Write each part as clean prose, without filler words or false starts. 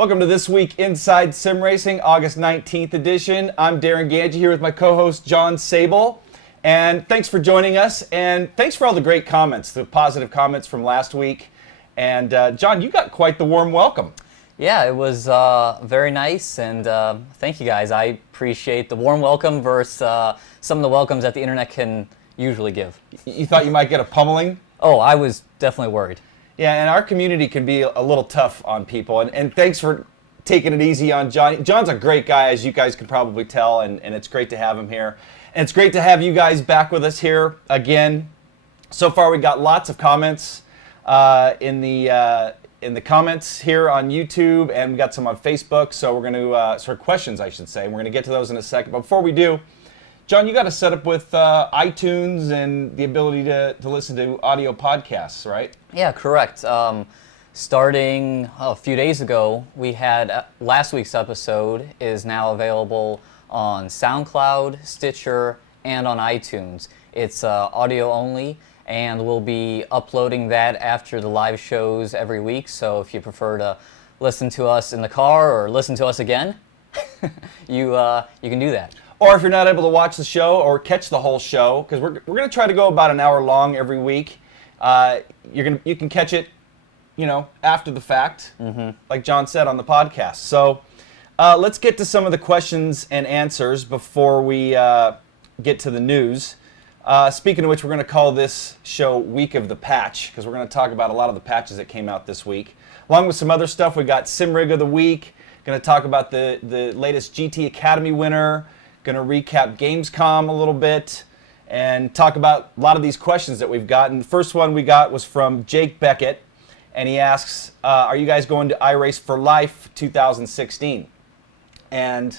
Welcome to This Week Inside Sim Racing, August 19th edition. I'm Darin Ganji here with my co-host John Sable. And thanks for joining us, and thanks for all the great comments, the positive comments from last week. And John, you got quite the warm welcome. Yeah, it was very nice, and thank you guys. I appreciate the warm welcome versus some of the welcomes that the internet can usually give. You thought you might get a pummeling? Oh, I was definitely worried. Yeah, and our community can be a little tough on people, and thanks for taking it easy on John. John's a great guy, as you guys can probably tell, and it's great to have him here. And it's great to have you guys back with us here again. So far, we got lots of comments in the comments here on YouTube, and we got some on Facebook. So we're going to sort of questions, I should say. We're going to get to those in a second. But before we do, John, you got to set up with iTunes and the ability to listen to audio podcasts, right? Yeah, correct. Starting a few days ago, we had last week's episode is now available on SoundCloud, Stitcher, and on iTunes. It's audio only, and we'll be uploading that after the live shows every week. So if you prefer to listen to us in the car or listen to us again, you can do that. Or if you're not able to watch the show or catch the whole show, because we're going to try to go about an hour long every week. You can catch it, after the fact, like John said on the podcast. So let's get to some of the questions and answers before we get to the news. Speaking of which, we're going to call this show Week of the Patch, because we're going to talk about a lot of the patches that came out this week. Along with some other stuff, we got Sim Rig of the Week. Going to talk about the latest GT Academy winner. Going to recap Gamescom a little bit and talk about a lot of these questions that we've gotten. The first one we got was from Jake Beckett, and he asks, are you guys going to iRace for Life 2016? And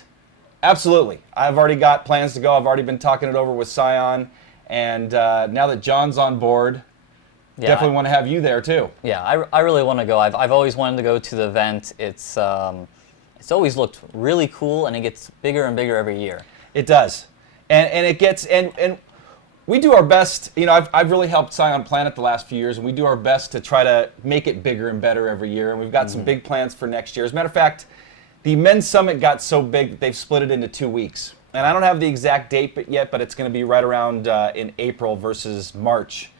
absolutely. I've already got plans to go. I've already been talking it over with Scion, and now that John's on board, definitely want to have you there too. Yeah, I really want to go. I've always wanted to go to the event. It's always looked really cool, and it gets bigger and bigger every year. It does, and it gets and we do our best. I've really helped Scion Planet the last few years, and we do our best to try to make it bigger and better every year. And we've got some big plans for next year. As a matter of fact, the men's summit got so big that they've split it into 2 weeks, and I don't have the exact date yet, but it's going to be right around in April versus March.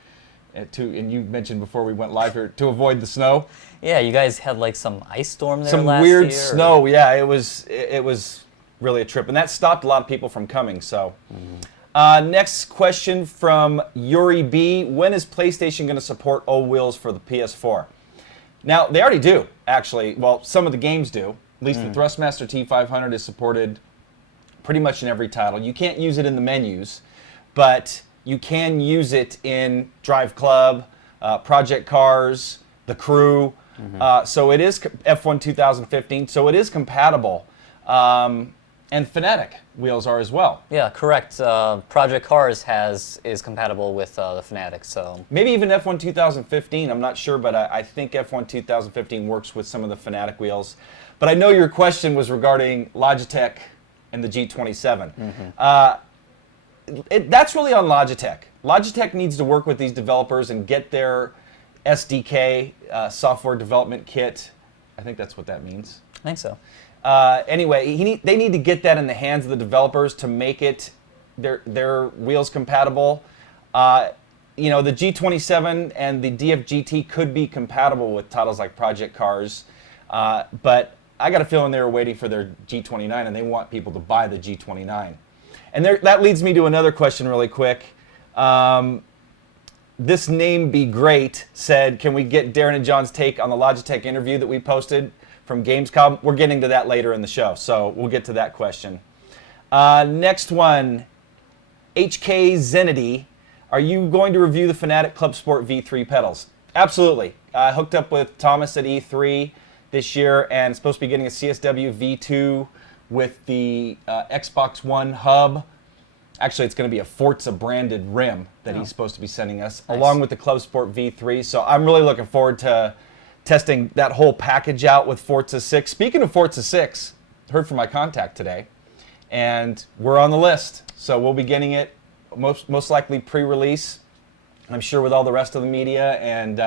And you mentioned before we went live here to avoid the snow. Yeah, you guys had like some ice storm there some last weird year, snow. Yeah, it was really a trip, and that stopped a lot of people from coming. So, next question from Yuri B. When is PlayStation going to support O wheels for the PS4? Now, they already do, actually. Well, some of the games do. At least the Thrustmaster T150 is supported pretty much in every title. You can't use it in the menus, but you can use it in Drive Club, Project Cars, The Crew. So it is F1 2015, so it is compatible. And Fanatic wheels are as well. Yeah, correct. Project Cars is compatible with the Fanatic, so maybe even F1 2015. I'm not sure, but I think F1 2015 works with some of the Fanatic wheels. But I know your question was regarding Logitech and the G27. That's really on Logitech. Logitech needs to work with these developers and get their SDK, software development kit. I think that's what that means. I think so. Anyway, they need to get that in the hands of the developers to make it their wheels compatible. The G27 and the DFGT could be compatible with titles like Project Cars, but I got a feeling they were waiting for their G29, and they want people to buy the G29. And that leads me to another question really quick. This Name Be Great said, can we get Darin and John's take on the Logitech interview that we posted from Gamescom? We're getting to that later in the show, so we'll get to that question. Next one, HK Zenity. Are you going to review the Fanatic Club Sport V3 pedals? Absolutely. I hooked up with Thomas at E3 this year, and supposed to be getting a CSW V2 with the Xbox One hub. Actually, it's going to be a Forza branded rim that he's supposed to be sending us, along with the Club Sport V3. So I'm really looking forward to testing that whole package out with Forza 6. Speaking of Forza 6, heard from my contact today, and we're on the list. So we'll be getting it most likely pre-release I'm sure with all the rest of the media. And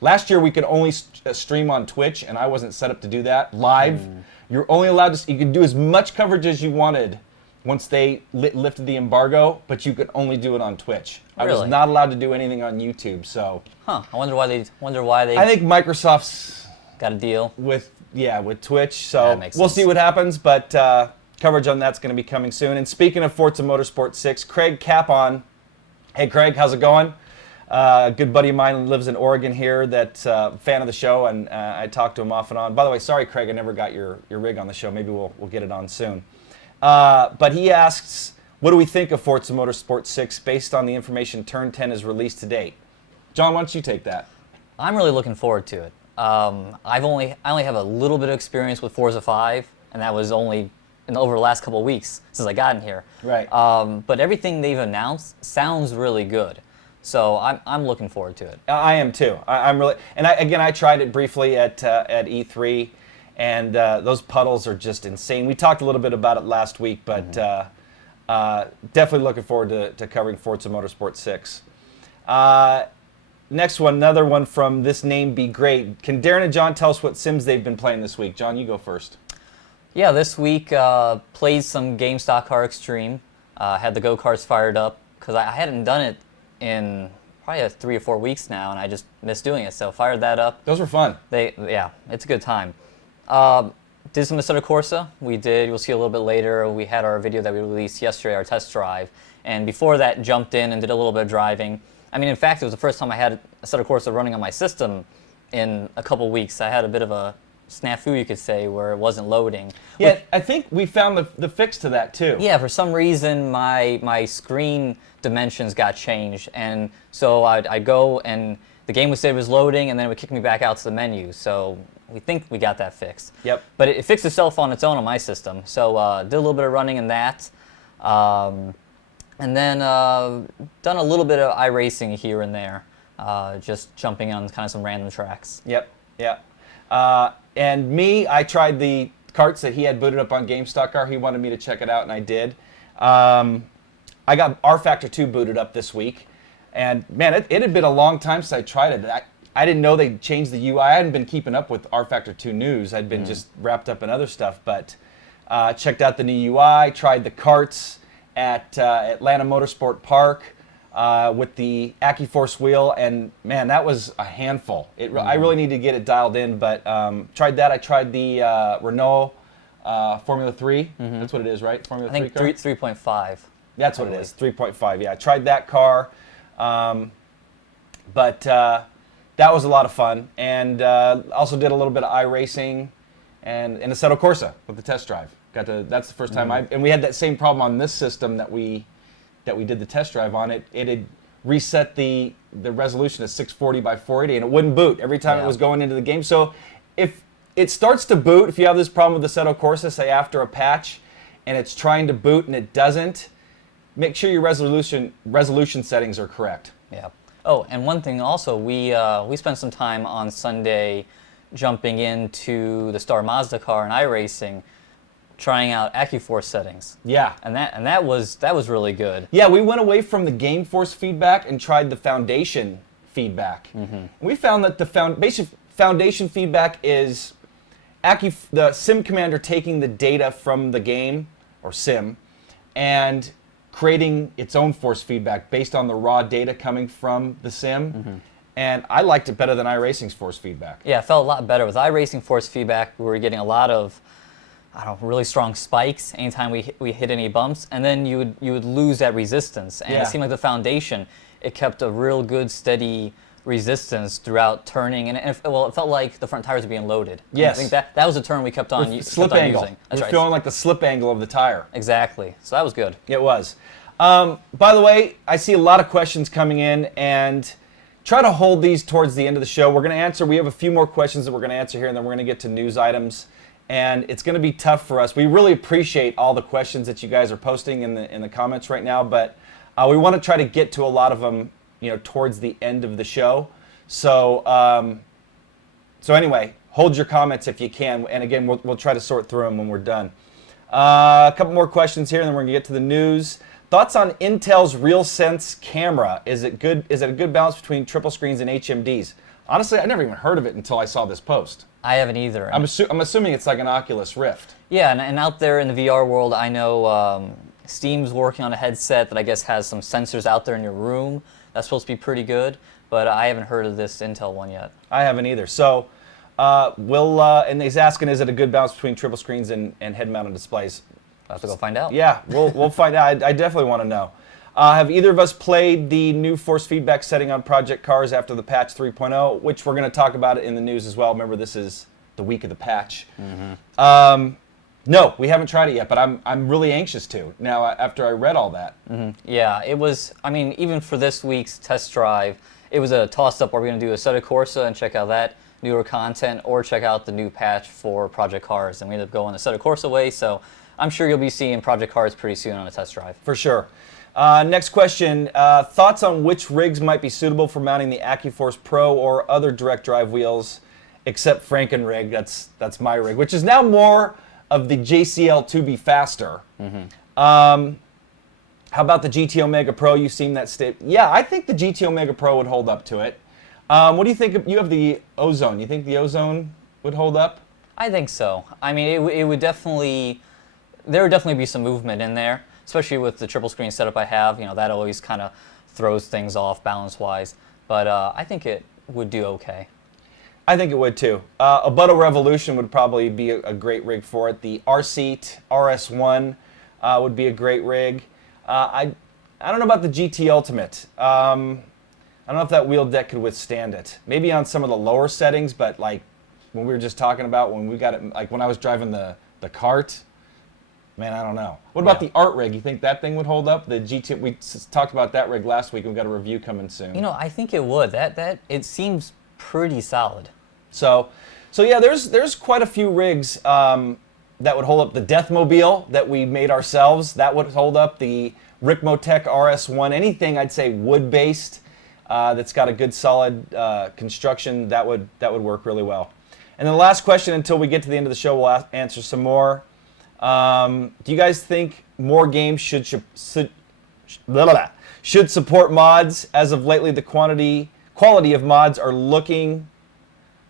last year we could only stream on Twitch, and I wasn't set up to do that live. You're only allowed to. You could do as much coverage as you wanted once they lifted the embargo, but you could only do it on Twitch. Really? I was not allowed to do anything on YouTube. So. Huh. I wonder why they. I think Microsoft's got a deal with Twitch. So that makes we'll sense. see what happens, but coverage on that's going to be coming soon. And speaking of Forza Motorsport 6, Craig Capon. Hey, Craig, how's it going? A good buddy of mine lives in Oregon here that's a fan of the show, and I talk to him off and on. By the way, sorry, Craig, I never got your rig on the show. Maybe we'll get it on soon. But he asks, what do we think of Forza Motorsport 6 based on the information Turn 10 has released to date? John, why don't you take that? I'm really looking forward to it. I only have a little bit of experience with Forza 5, and that was only over the last couple of weeks since I got in here. Right. But everything they've announced sounds really good. So I'm looking forward to it. I am too. I'm really, and I tried it briefly at E3, and those puddles are just insane. We talked a little bit about it last week, but definitely looking forward to covering Forza Motorsport 6. Next one, another one from This Name Be Great. Can Darin and John tell us what sims they've been playing this week? John, you go first. Yeah, this week played some GameStop Car Extreme. Had the go-karts fired up because I hadn't done it in probably 3 or 4 weeks now, and I just missed doing it. So fired that up. Those were fun. Yeah, it's a good time. Did some Assetto Corsa. We did. You'll see a little bit later. We had our video that we released yesterday, our test drive, and before that, jumped in and did a little bit of driving. I mean, in fact, it was the first time I had Assetto Corsa running on my system in a couple weeks. I had a bit of a snafu, you could say, where it wasn't loading. Yeah, I think we found the fix to that too. Yeah, for some reason my screen dimensions got changed, and so I'd go and the game would say it was loading, and then it would kick me back out to the menu. So we think we got that fixed. Yep. But it fixed itself on its own on my system. So did a little bit of running in that, and then done a little bit of iRacing here and there, just jumping on kind of some random tracks. Yep. And me, I tried the carts that he had booted up on GameStop Car. He wanted me to check it out, and I did. I got R Factor 2 booted up this week, and man, it had been a long time since I tried it. I didn't know they changed the UI. I hadn't been keeping up with R Factor 2 news. I'd been just wrapped up in other stuff, but checked out the new UI, tried the carts at Atlanta Motorsport Park with the AccuForce wheel, and man, that was a handful. I really need to get it dialed in, but tried that. I tried the Renault Formula 3. That's what it is, right? Formula 3 car? 3.5. That's what it is, 3.5. Yeah, I tried that car, but that was a lot of fun. And also did a little bit of iRacing and Assetto Corsa with the test drive. That's the first time and we had that same problem on this system that we did the test drive on. It had reset the resolution to 640 by 480, and it wouldn't boot every time it was going into the game. So if it starts to boot, if you have this problem with the Assetto Corsa, say after a patch, and it's trying to boot and it doesn't, make sure your resolution settings are correct. Yeah. Oh, and one thing also, we spent some time on Sunday jumping into the Star Mazda car and iRacing, trying out AccuForce settings. Yeah. And that was really good. Yeah, we went away from the game force feedback and tried the foundation feedback. We found that the basic foundation feedback is the sim commander taking the data from the game or sim and creating its own force feedback based on the raw data coming from the sim. And I liked it better than iRacing's force feedback. Yeah, it felt a lot better. With iRacing force feedback, we were getting a lot of really strong spikes anytime we hit any bumps, and then you would lose that resistance. And it seemed like the foundation, it kept a real good steady resistance throughout turning, and it felt like the front tires were being loaded. Yes. I think that was the term we kept on, slip kept on angle. using. That's You're right. feeling like the slip angle of the tire. Exactly. So that was good. It was. By the way, I see a lot of questions coming in, and try to hold these towards the end of the show. We're going to answer. We have a few more questions that we're going to answer here, and then we're going to get to news items. And it's going to be tough for us. We really appreciate all the questions that you guys are posting in the comments right now, but we want to try to get to a lot of them, towards the end of the show. So, anyway, hold your comments if you can, and again, we'll try to sort through them when we're done. A couple more questions here, and then we're going to get to the news. Thoughts on Intel's RealSense camera? Is it good? Is it a good balance between triple screens and HMDs? Honestly, I never even heard of it until I saw this post. I haven't either. I'm assuming it's like an Oculus Rift. Yeah, and out there in the VR world, I know Steam's working on a headset that I guess has some sensors out there in your room. That's supposed to be pretty good, but I haven't heard of this Intel one yet. I haven't either. So, and he's asking, is it a good balance between triple screens and head-mounted displays? I'll have to go find out. Yeah, we'll find out. I definitely want to know. Have either of us played the new force feedback setting on Project Cars after the patch 3.0, which we're going to talk about it in the news as well. Remember, this is the week of the patch. No, we haven't tried it yet, but I'm really anxious to now after I read all that. Yeah, it was, I mean, even for this week's test drive, it was a toss-up. Are we going to do Assetto Corsa and check out that newer content, or check out the new patch for Project Cars? And we ended up going the Assetto Corsa way, so I'm sure you'll be seeing Project Cars pretty soon on a test drive. For sure. Next question, thoughts on which rigs might be suitable for mounting the AccuForce Pro or other direct drive wheels, except Frankenrig, that's my rig, which is now more of the JCL 2B Faster. How about the GT Omega Pro? You've seen that state. Yeah, I think the GT Omega Pro would hold up to it. What do you think? You have the Ozone. You think the Ozone would hold up? I think so. I mean, it would definitely, there would definitely be some movement in there, especially with the triple screen setup I have. You know, that always kind of throws things off balance-wise. But I think it would do okay. I think it would too. A Butto Revolution would probably be a great rig for it. The R-Seat RS1 would be a great rig. I don't know about the GT Ultimate. I don't know if that wheel deck could withstand it. Maybe on some of the lower settings, but like when we were just talking about when we got it, like when I was driving the kart, man, I don't know. What about the Art rig? You think that thing would hold up? The GT, we talked about that rig last week, and we got a review coming soon. You know, I think it would. That it seems pretty solid. So yeah, there's quite a few rigs that would hold up. The Deathmobile that we made ourselves, that would hold up. The Ricmotech RS1, anything I'd say wood-based that's got a good solid construction, that would work really well. And then the last question, until we get to the end of the show, we'll answer some more. Do you guys think more games should support mods? As of lately, the quality of mods are looking.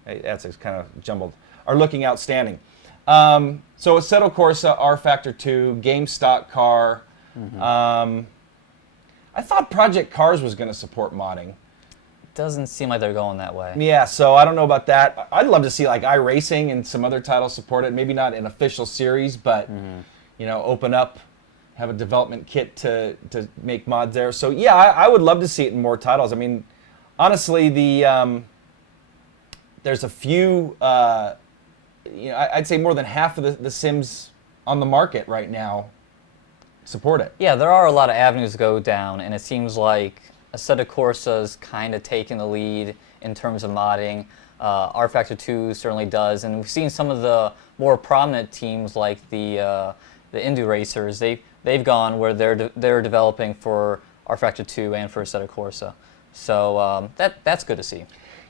That's kind of jumbled. Are looking outstanding. So Assetto Corsa, R Factor 2, GameStop car. I thought Project Cars was going to support modding. Doesn't seem like they're going that way. Yeah, so I don't know about that. I'd love to see like iRacing and some other titles support it. Maybe not an official series, but you know, open up, have a development kit to make mods there. So yeah, I would love to see it in more titles. I mean, honestly, there's a few. You know, I'd say more than half of the Sims on the market right now support it. Yeah, there are a lot of avenues to go down, and it seems like Assetto Corsa's kind of taking the lead in terms of modding. R Factor 2 certainly does, and we've seen some of the more prominent teams like the Indy Racers. They've gone where they're developing for R Factor 2 and for Assetto Corsa. So that's good to see.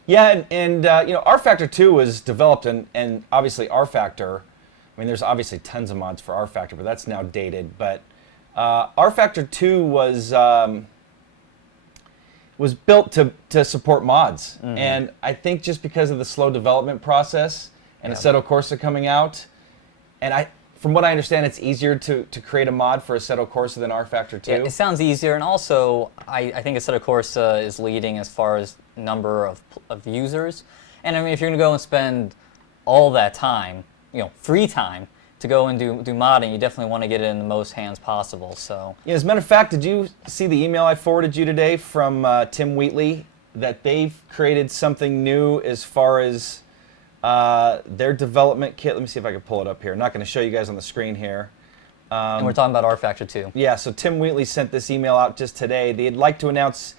Yeah, and you know, R Factor 2 was developed, and obviously R Factor. I mean, there's obviously tons of mods for R Factor, but that's now dated. But R Factor 2 was built to support mods, and I think just because of the slow development process and Assetto Corsa coming out, and from what I understand, it's easier to create a mod for Assetto Corsa than R Factor 2. Yeah, it sounds easier, and also I think Assetto Corsa is leading as far as number of users. And I mean, if you're going to go and spend all that time, you know, free time, to go and do modding, you definitely want to get it in the most hands possible. So yeah, as a matter of fact, did you see the email I forwarded you today from Tim Wheatley that they've created something new as far as their development kit? Let me see if I can pull it up here. I'm not going to show you guys on the screen here. And we're talking about R Factor 2. Yeah, so Tim Wheatley sent this email out just today. They'd like to announce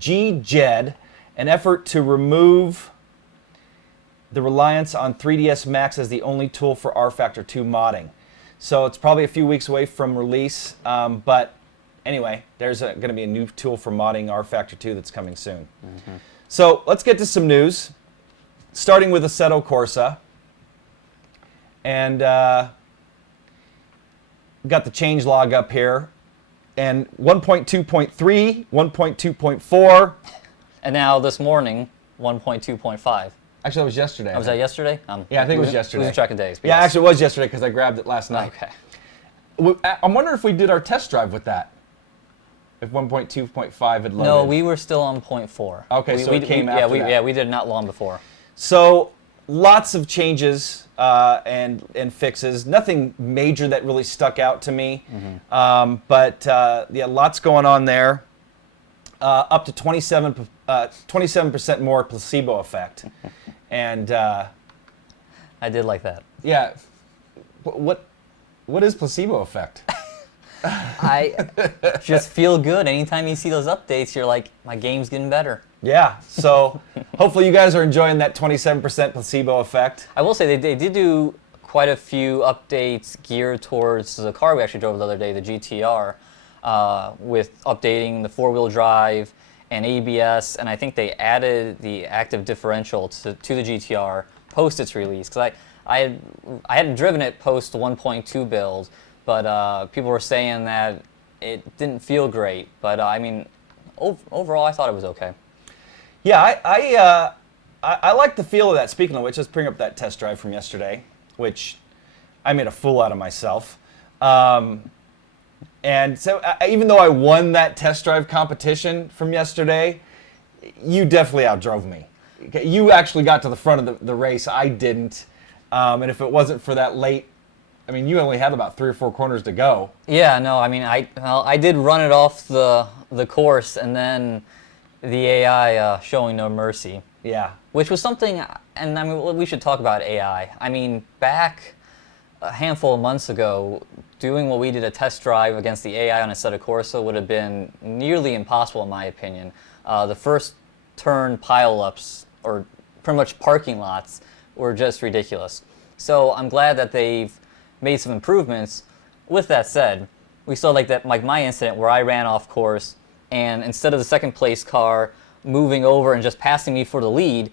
GJED, an effort to remove the reliance on 3ds Max as the only tool for R Factor 2 modding. So it's probably a few weeks away from release, but anyway, there's going to be a new tool for modding R Factor 2 that's coming soon. So let's get to some news, starting with Assetto Corsa. And got the changelog up here. and 1.2.3, 1.2.4. And now this morning, 1.2.5. Actually, that was yesterday. Was that yesterday? Yeah, I think it was yesterday. Losing track of days. Yeah, actually, it was yesterday because I grabbed it last night. Okay. I'm wondering if we did our test drive with that. If 1.2.5 had loaded. No, we were still on 0.4. Okay, so it came after that. Yeah, we did not long before. So lots of changes and fixes. Nothing major that really stuck out to me. But yeah, lots going on there. Up to 27% more placebo effect. And I did like that. yeah, what is placebo effect? I just feel good. Anytime you see those updates, you're like, my game's getting better. Yeah, so hopefully you guys are enjoying that 27% placebo effect. I will say they did do quite a few updates geared towards the car we actually drove the other day, the GTR, with updating the four-wheel drive and ABS, and I think they added the active differential to the GTR post its release. Because I hadn't driven it post the 1.2 build, but people were saying that it didn't feel great. But I mean, overall, I thought it was okay. Yeah, I like the feel of that. Speaking of which, let's bring up that test drive from yesterday, which I made a fool out of myself. And so even though I won that test drive competition from yesterday, you definitely outdrove me. You actually got to the front of the race. I didn't. And if it wasn't for that late, I mean, you only had about 3 or 4 corners to go. Yeah, no, I mean, I did run it off the course, and then the AI showing no mercy. Yeah. Which was something, and I mean, we should talk about AI. I mean, back a handful of months ago, doing what we did a test drive against the AI on Assetto Corsa would have been nearly impossible, in my opinion. The first turn pile-ups, or pretty much parking lots, were just ridiculous. So I'm glad that they've made some improvements. With that said, we saw like my incident where I ran off course, and instead of the second place car moving over and just passing me for the lead,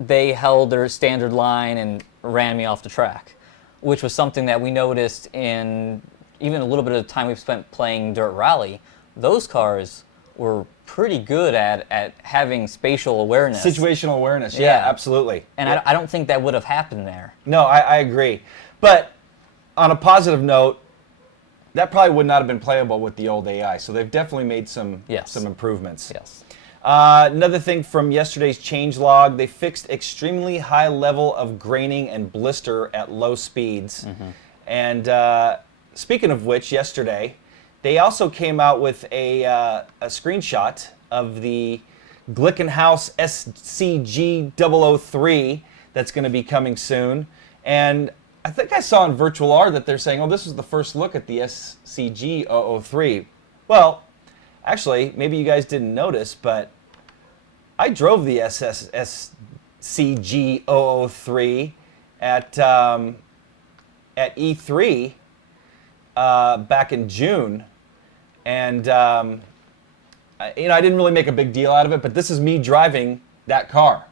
they held their standard line and ran me off the track, which was something that we noticed in even a little bit of the time we've spent playing Dirt Rally. Those cars were pretty good at having spatial awareness. Situational awareness, yeah, absolutely. And yeah. I don't think that would have happened there. No, I agree. But on a positive note, that probably would not have been playable with the old AI. So they've definitely made some improvements. Yes. Another thing from yesterday's changelog, they fixed extremely high level of graining and blister at low speeds. And speaking of which, yesterday, they also came out with a screenshot of the Glickenhaus SCG-003 that's going to be coming soon. And I think I saw in Virtual R that they're saying, oh, this is the first look at the SCG-003. Well, actually, maybe you guys didn't notice, but I drove the SCG-003 at E3 back in June, and I didn't really make a big deal out of it, but this is me driving that car.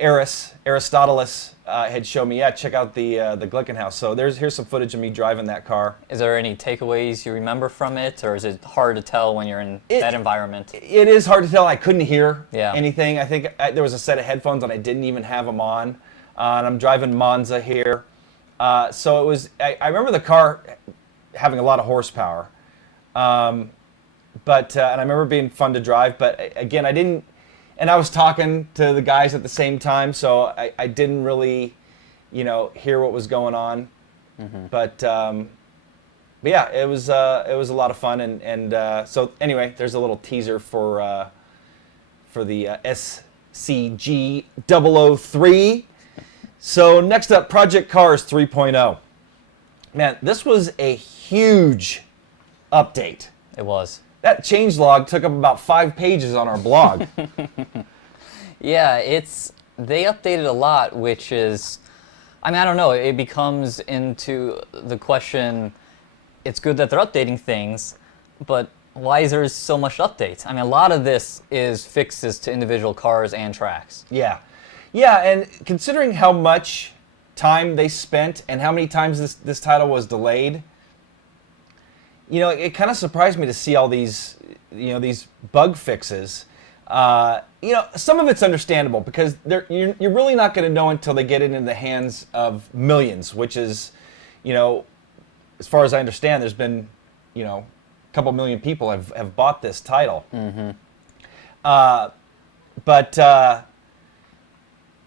Aristoteles had shown me, check out the Glickenhaus. So here's some footage of me driving that car. Is there any takeaways you remember from it, or is it hard to tell when you're in that environment? It is hard to tell. I couldn't hear anything. I think there was a set of headphones and I didn't even have them on. And I'm driving Monza here. So it was, I remember the car having a lot of horsepower. And I remember being fun to drive, but again, I didn't, and I was talking to the guys at the same time, so I didn't really, hear what was going on. But yeah, it was a lot of fun, and so anyway, there's a little teaser for the SCG-003. So next up, Project Cars 3.0. Man, this was a huge update. It was. That changelog took up about 5 pages on our blog. Yeah, they updated a lot, which is, I mean, I don't know, it becomes into the question, it's good that they're updating things, but why is there so much updates? I mean, a lot of this is fixes to individual cars and tracks. Yeah. Yeah, and considering how much time they spent and how many times this title was delayed, it kind of surprised me to see all these, these bug fixes. Some of it's understandable because you're really not going to know until they get it in the hands of millions, which is, as far as I understand, there's been, a couple million people have bought this title.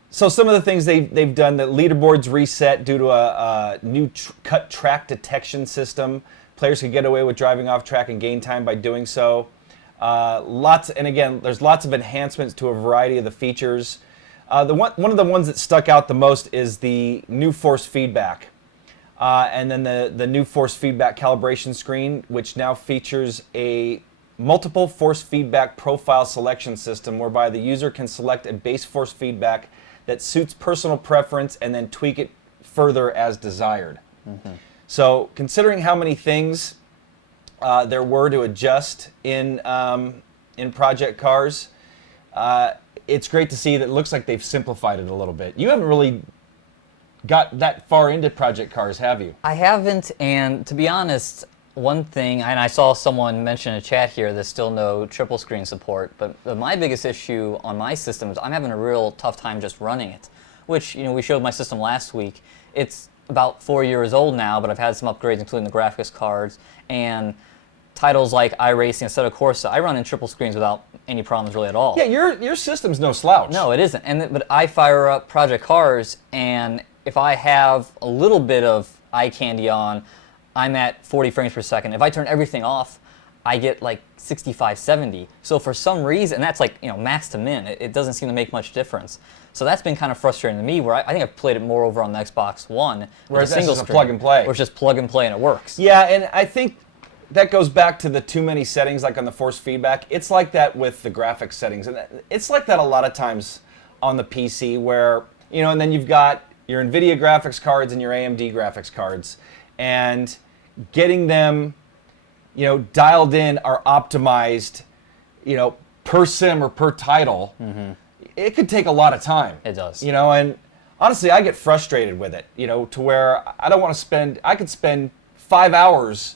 So some of the things they've done, the leaderboards reset due to a new cut track detection system. Players can get away with driving off track and gain time by doing so. There's lots of enhancements to a variety of the features. One of the ones that stuck out the most is the new force feedback. And then the new force feedback calibration screen, which now features a multiple force feedback profile selection system whereby the user can select a base force feedback that suits personal preference and then tweak it further as desired. So considering how many things there were to adjust in Project Cars, it's great to see that it looks like they've simplified it a little bit. You haven't really got that far into Project Cars, have you? I haven't, and to be honest, one thing, and I saw someone mention in a chat here, there's still no triple screen support, but my biggest issue on my system is I'm having a real tough time just running it, which, we showed my system last week. It's about 4 years old now, but I've had some upgrades, including the graphics cards, and titles like iRacing and Assetto Corsa, I run in triple screens without any problems really at all. Yeah, your system's no slouch. No, it isn't. But I fire up Project Cars, and if I have a little bit of eye candy on, I'm at 40 frames per second. If I turn everything off, I get like 65, 70. So for some reason, and that's like max to min, it doesn't seem to make much difference. So that's been kind of frustrating to me, where I think I've played it more over on the Xbox One. Whereas that's just a plug and play. Where it's just plug and play and it works. Yeah, and I think that goes back to the too many settings, like on the force feedback. It's like that with the graphics settings, and it's like that a lot of times on the PC, where and then you've got your NVIDIA graphics cards and your AMD graphics cards, and getting them, dialed in or optimized, per sim or per title. It could take a lot of time. It does. And honestly, I get frustrated with it. To where I don't want to spend. I could spend 5 hours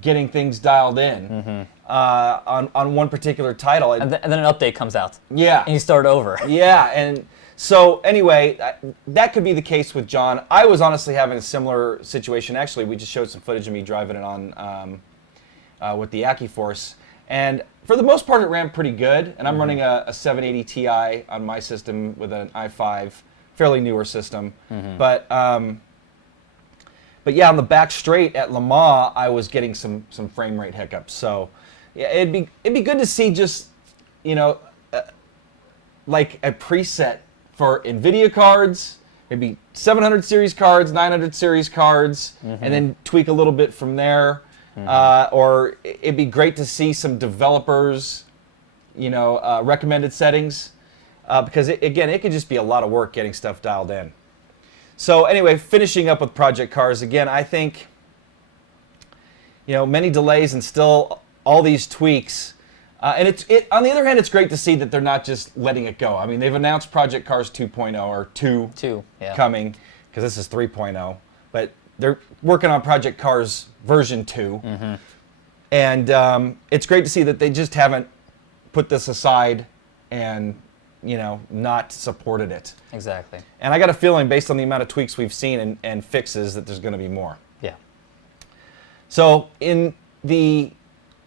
getting things dialed in on one particular title, and then an update comes out. Yeah. And you start over. Yeah, and so anyway, that could be the case with John. I was honestly having a similar situation. Actually, we just showed some footage of me driving it on with the AccuForce, and for the most part, it ran pretty good. And I'm running a 780 Ti on my system with an i5, fairly newer system. But yeah, on the back straight at Le Mans, I was getting some frame rate hiccups. So yeah, it'd be good to see just like a preset for NVIDIA cards, maybe 700 series cards, 900 series cards, and then tweak a little bit from there. Or it'd be great to see some developers, recommended settings, because it could just be a lot of work getting stuff dialed in. So anyway, finishing up with Project Cars, again, I think, many delays and still all these tweaks. And on the other hand, it's great to see that they're not just letting it go. I mean, they've announced Project Cars 2.0 or 2 coming, because this is 3.0, but they're working on Project Cars version 2. And it's great to see that they just haven't put this aside and, not supported it. Exactly. And I got a feeling, based on the amount of tweaks we've seen and fixes, that there's going to be more. Yeah. So in the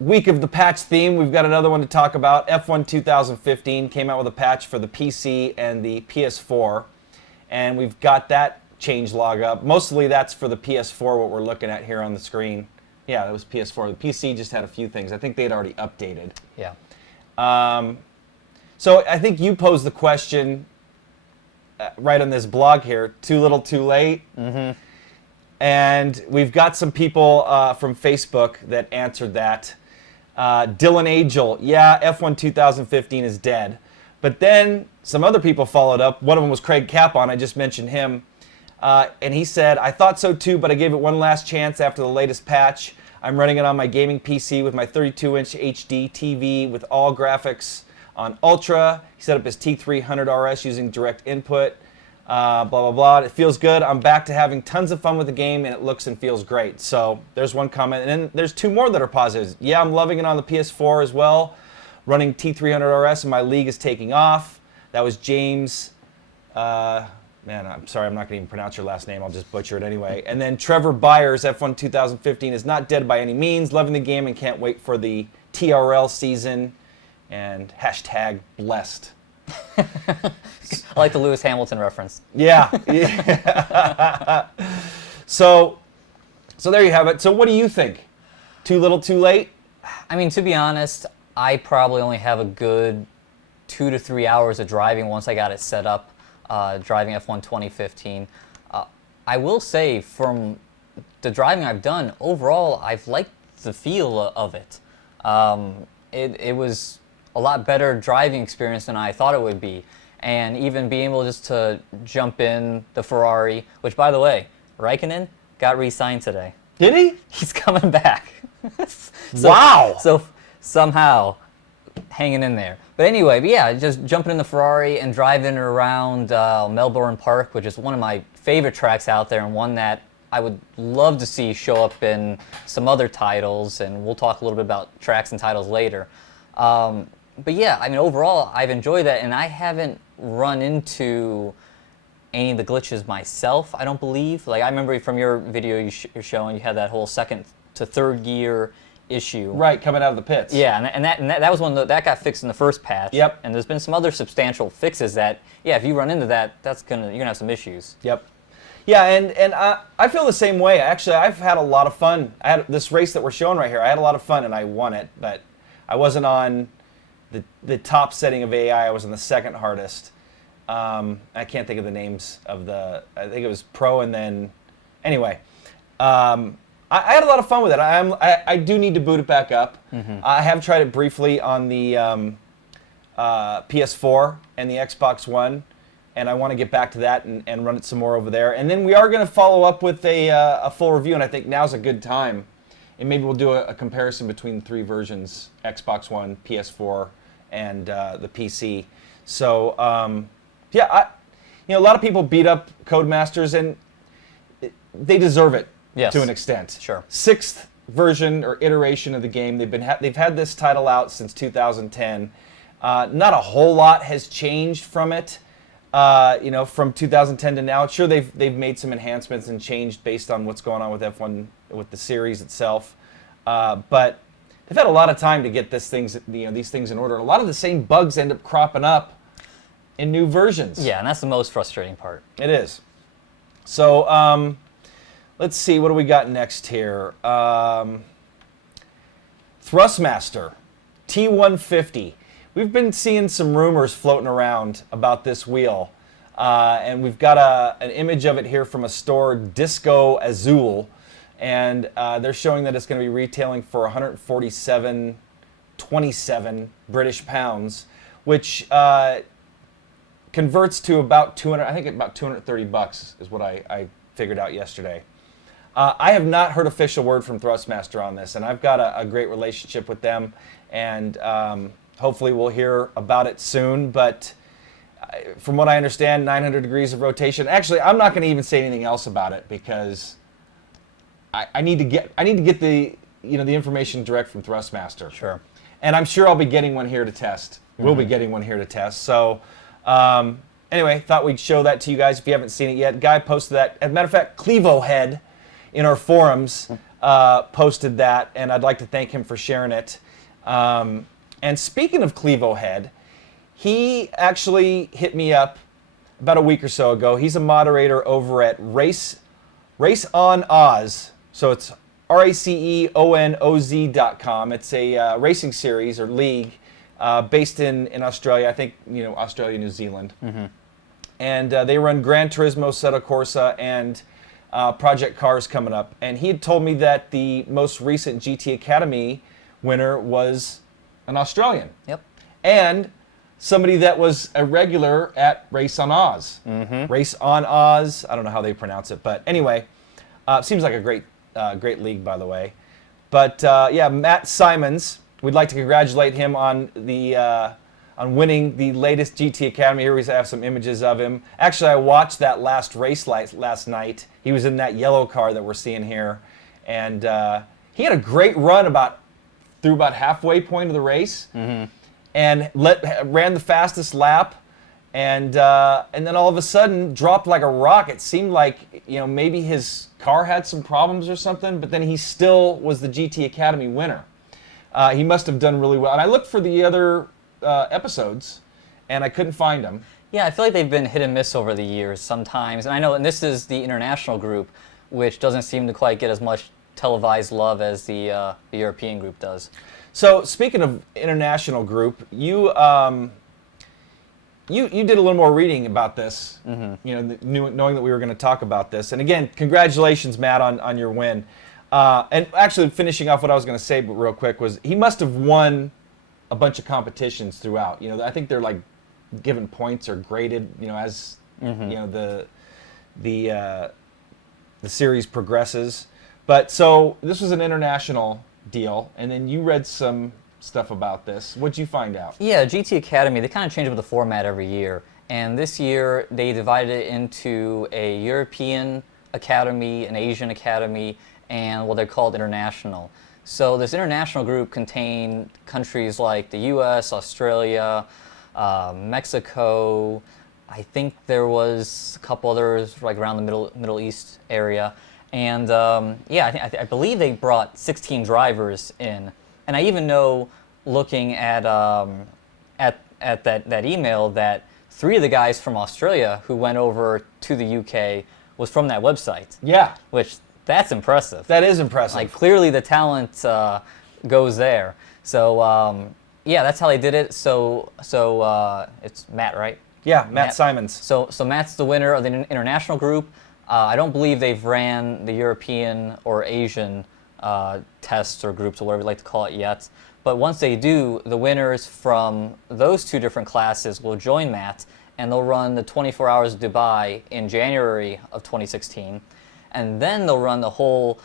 week of the patch theme, we've got another one to talk about. F1 2015 came out with a patch for the PC and the PS4, and we've got that change log up. Mostly that's for the PS4, what we're looking at here on the screen. Yeah, that was PS4. The PC just had a few things. I think they'd already updated. Yeah. So I think you posed the question right on this blog here, too little, too late. And we've got some people from Facebook that answered that. Dylan Angel, yeah, F1 2015 is dead. But then some other people followed up. One of them was Craig Capon. I just mentioned him. And he said, I thought so too, but I gave it one last chance after the latest patch. I'm running it on my gaming PC with my 32-inch HD TV with all graphics on Ultra. He set up his T300 RS using direct input. blah, blah, blah. It feels good. I'm back to having tons of fun with the game, and it looks and feels great. So there's one comment. And then there's two more that are positives. Yeah, I'm loving it on the PS4 as well. Running T300RS, and my league is taking off. That was James. Man, I'm sorry, I'm not going to even pronounce your last name. I'll just butcher it anyway. And then Trevor Byers, F1 2015, is not dead by any means. Loving the game and can't wait for the TRL season. And hashtag blessed. I like the Lewis Hamilton reference. Yeah. So there you have it. So what do you think? Too little, too late? I mean, to be honest, I probably only have a good 2 to 3 hours of driving once I got it set up, driving F1 2015. I will say, from the driving I've done, overall, I've liked the feel of it. It was a lot better driving experience than I thought it would be. And even being able just to jump in the Ferrari, which, by the way, Raikkonen got re-signed today. Did he? He's coming back. Wow. So somehow hanging in there. But anyway, yeah, just jumping in the Ferrari and driving around Melbourne Park, which is one of my favorite tracks out there and one that I would love to see show up in some other titles, and we'll talk a little bit about tracks and titles later. But yeah, I mean, overall, I've enjoyed that, and I haven't run into any of the glitches myself, I don't believe. Like, I remember from your video you're showing, you had that whole second to third gear issue. Right, coming out of the pits. Yeah, and that was one that got fixed in the first patch. Yep. And there's been some other substantial fixes that, yeah, if you run into that, you're gonna have some issues. Yep. Yeah, and I feel the same way. Actually, I've had a lot of fun. I had this race that we're showing right here. I had a lot of fun, and I won it, but I wasn't on the top setting of AI. I was on the second hardest. I can't think of the names of I think it was Pro, and then, anyway. I had a lot of fun with it. I do need to boot it back up. Mm-hmm. I have tried it briefly on the PS4 and the Xbox One, and I want to get back to that and run it some more over there. And then we are going to follow up with a full review, and I think now's a good time. And maybe we'll do a comparison between the three versions, Xbox One, PS4, and the PC. So, yeah, a lot of people beat up Codemasters, and they deserve it. Yes. To an extent. Sure. Sixth version or iteration of the game. They've had this title out since 2010. Not a whole lot has changed from it. From 2010 to now. Sure, they've made some enhancements and changed based on what's going on with F1 with the series itself. But they've had a lot of time to get these things in order. A lot of the same bugs end up cropping up in new versions. Yeah, and that's the most frustrating part. It is. So. Let's see, what do we got next here? Thrustmaster T150. We've been seeing some rumors floating around about this wheel. And we've got an image of it here from a store, Disco Azul. And they're showing that it's going to be retailing for 147.27 British pounds, which converts to about $230 is what I figured out yesterday. I have not heard official word from Thrustmaster on this, and I've got a great relationship with them, and hopefully we'll hear about it soon. But from what I understand, 900 degrees of rotation. Actually, I'm not going to even say anything else about it because I need to get the information direct from Thrustmaster. Sure. And I'm sure I'll be getting one here to test. Mm-hmm. We'll be getting one here to test. So. Anyway, thought we'd show that to you guys if you haven't seen it yet. Guy posted that. As a matter of fact, Clevohead in our forums posted that, and I'd like to thank him for sharing it. And speaking of Clevohead, he actually hit me up about a week or so ago. He's a moderator over at Race on Oz. So it's RACEONOZ.com. It's a racing series or league based in Australia. I think, Australia, New Zealand. Mm-hmm. And they run Gran Turismo, Assetto Corsa, and Project Cars coming up. And he had told me that the most recent GT Academy winner was an Australian. Yep. And somebody that was a regular at Race on Oz. Mm-hmm. Race on Oz. I don't know how they pronounce it, but anyway, seems like a great league, by the way. But yeah, Matt Simons. We'd like to congratulate him on the on winning the latest GT Academy. Here we have some images of him. Actually, I watched that last race last night. He was in that yellow car that we're seeing here. And he had a great run through about halfway point of the race. And ran the fastest lap. And then all of a sudden dropped like a rock. It seemed like, maybe his car had some problems or something, but then he still was the GT Academy winner. He must have done really well. And I looked for the other episodes, and I couldn't find them. Yeah, I feel like they've been hit and miss over the years sometimes. And I know, and this is the international group, which doesn't seem to quite get as much televised love as the European group does. So speaking of international group, you did a little more reading about this, knowing that we were going to talk about this. And again, congratulations, Matt, on your win. And actually, finishing off what I was going to say real quick was he must have won a bunch of competitions throughout. I think they're like given points or graded, as the series progresses. But so this was an international deal, and then you read some stuff about this. What'd you find out? Yeah, GT Academy, they kind of change up the format every year. And this year, they divided it into a European Academy, an Asian Academy, and what they're called international. So this international group contained countries like the US, Australia, Mexico. I think there was a couple others like around the Middle East area. And I believe they brought 16 drivers in. And I even know, looking at that email, that 3 of the guys from Australia who went over to the UK was from that website. Yeah. Which, that's impressive. That is impressive. Like, clearly the talent goes there. So, that's how they did it. So it's Matt, right? Yeah, Matt Simons. So Matt's the winner of the international group. I don't believe they've ran the European or Asian tests or groups or whatever you like to call it yet. But once they do, the winners from those 2 different classes will join Matt, and they'll run the 24 Hours of Dubai in January of 2016. And then they'll run the whole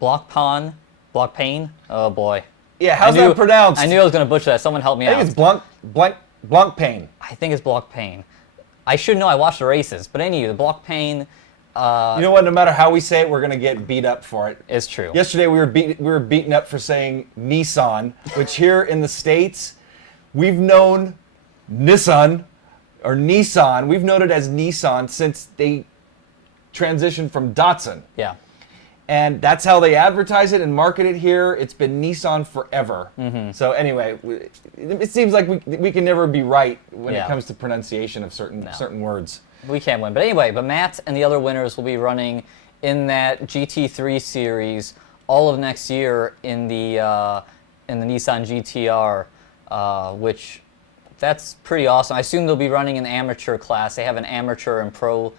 block pain. Oh boy. Yeah, how's that pronounced? I knew I was going to butcher that. Someone help me out. I think it's Blancpain. I think it's block pain. I should know, I watched the races. But anyway, the block pain. You know what? No matter how we say it, we're going to get beat up for it. It's true. Yesterday we were beaten up for saying Nissan, which here in the States, we've known Nissan or Nissan. We've known it as Nissan since they transitioned from Datsun. Yeah. And that's how they advertise it and market it here. It's been Nissan forever. So anyway, it seems like we can never be right when it comes to pronunciation of certain words. We can't win. But anyway, Matt and the other winners will be running in that GT3 series all of next year in the Nissan GTR, which that's pretty awesome. I assume they'll be running an amateur class. They have an amateur and pro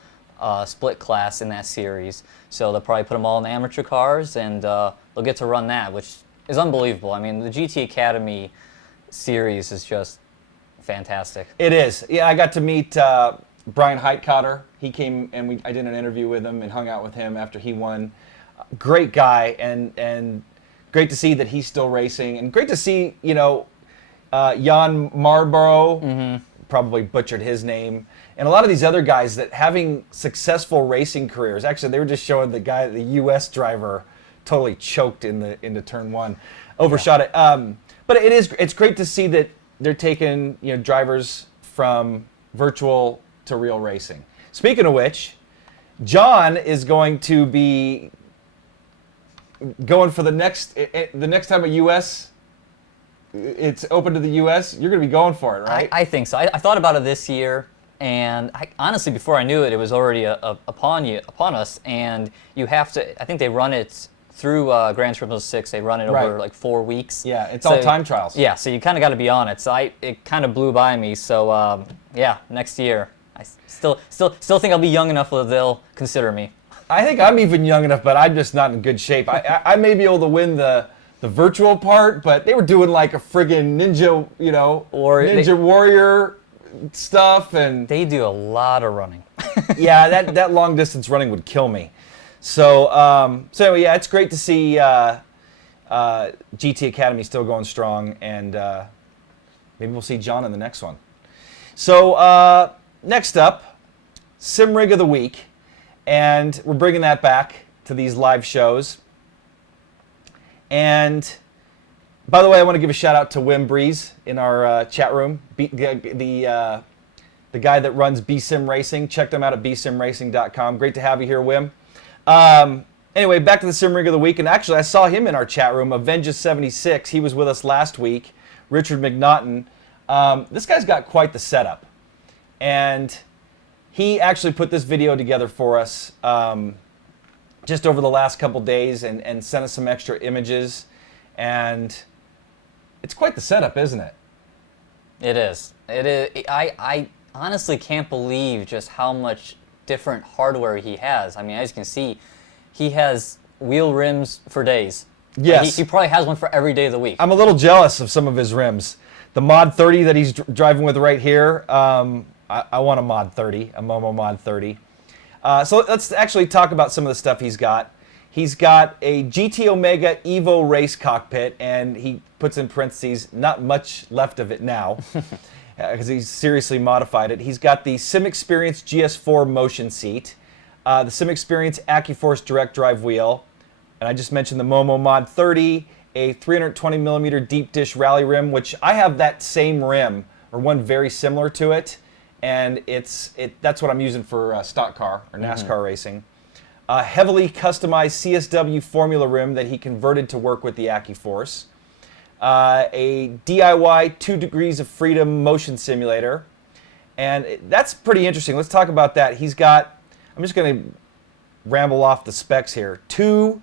split class in that series. So they'll probably put them all in the amateur cars, and they'll get to run that, which is unbelievable. I mean, the GT Academy series is just fantastic. It is. Yeah, I got to meet Brian Heitkotter. He came and I did an interview with him and hung out with him after he won. Great guy, and great to see that he's still racing, and great to see Jan Marlborough, probably butchered his name, and a lot of these other guys that having successful racing careers. Actually, they were just showing the U.S. driver totally choked into turn 1, overshot it. But it's great to see that they're taking drivers from virtual to real racing. Speaking of which, John is going to be going for the next time a U.S. it's open to the U.S. You're going to be going for it, right? I think so. I thought about it this year, and honestly, before I knew it, it was already upon us. And you have to. I think they run it through Gran Turismo 6. They run it over like 4 weeks. Yeah, it's all time trials. Yeah, so you kind of got to be on it. So it kind of blew by me. So next year. I still think I'll be young enough that they'll consider me. I think I'm even young enough, but I'm just not in good shape. I may be able to win the virtual part, but they were doing like a friggin' ninja, Ninja Warrior stuff, and they do a lot of running. Yeah, that long distance running would kill me. So yeah, it's great to see GT Academy still going strong, and maybe we'll see John in the next one. So next up, Sim Rig of the Week. And we're bringing that back to these live shows. And by the way, I want to give a shout out to Wim Breeze in our chat room, the guy that runs BSim Racing. Check them out at bsimracing.com. Great to have you here, Wim. Anyway, back to the Sim Rig of the Week. And actually, I saw him in our chat room, Avenges76. He was with us last week, Richard McNaughton. This guy's got quite the setup. And he actually put this video together for us just over the last couple days and sent us some extra images. And it's quite the setup, isn't it? It is. It is. I honestly can't believe just how much different hardware he has. I mean, as you can see, he has wheel rims for days. Yes. Like he probably has one for every day of the week. I'm a little jealous of some of his rims. The Mod 30 that he's driving with right here, I want a Mod 30, a Momo Mod 30. So let's actually talk about some of the stuff he's got. He's got a GT Omega Evo race cockpit, and he puts in parentheses, not much left of it now, because he's seriously modified it. He's got the Sim Experience GS4 motion seat, the Sim Experience AccuForce direct drive wheel, and I just mentioned the Momo Mod 30, a 320 millimeter deep dish rally rim, which I have that same rim, or one very similar to it, and that's what I'm using for stock car or NASCAR racing. A heavily customized CSW formula rim that he converted to work with the AccuForce. A DIY 2 Degrees of Freedom motion simulator. And that's pretty interesting. Let's talk about that. He's got, I'm just going to ramble off the specs here. 2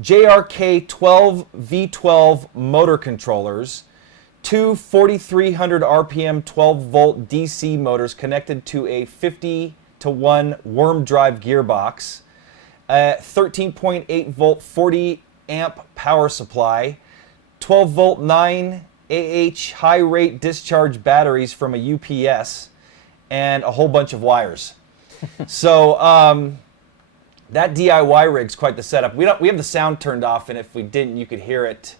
JRK 12 V12 motor controllers. 2 4,300 RPM 12 volt DC motors connected to a 50-to-1 worm drive gearbox. 13.8 volt 40 amp power supply, 12 volt 9 AH high rate discharge batteries from a UPS, and a whole bunch of wires. So that DIY rig's quite the setup. We have the sound turned off, and if we didn't, you could hear it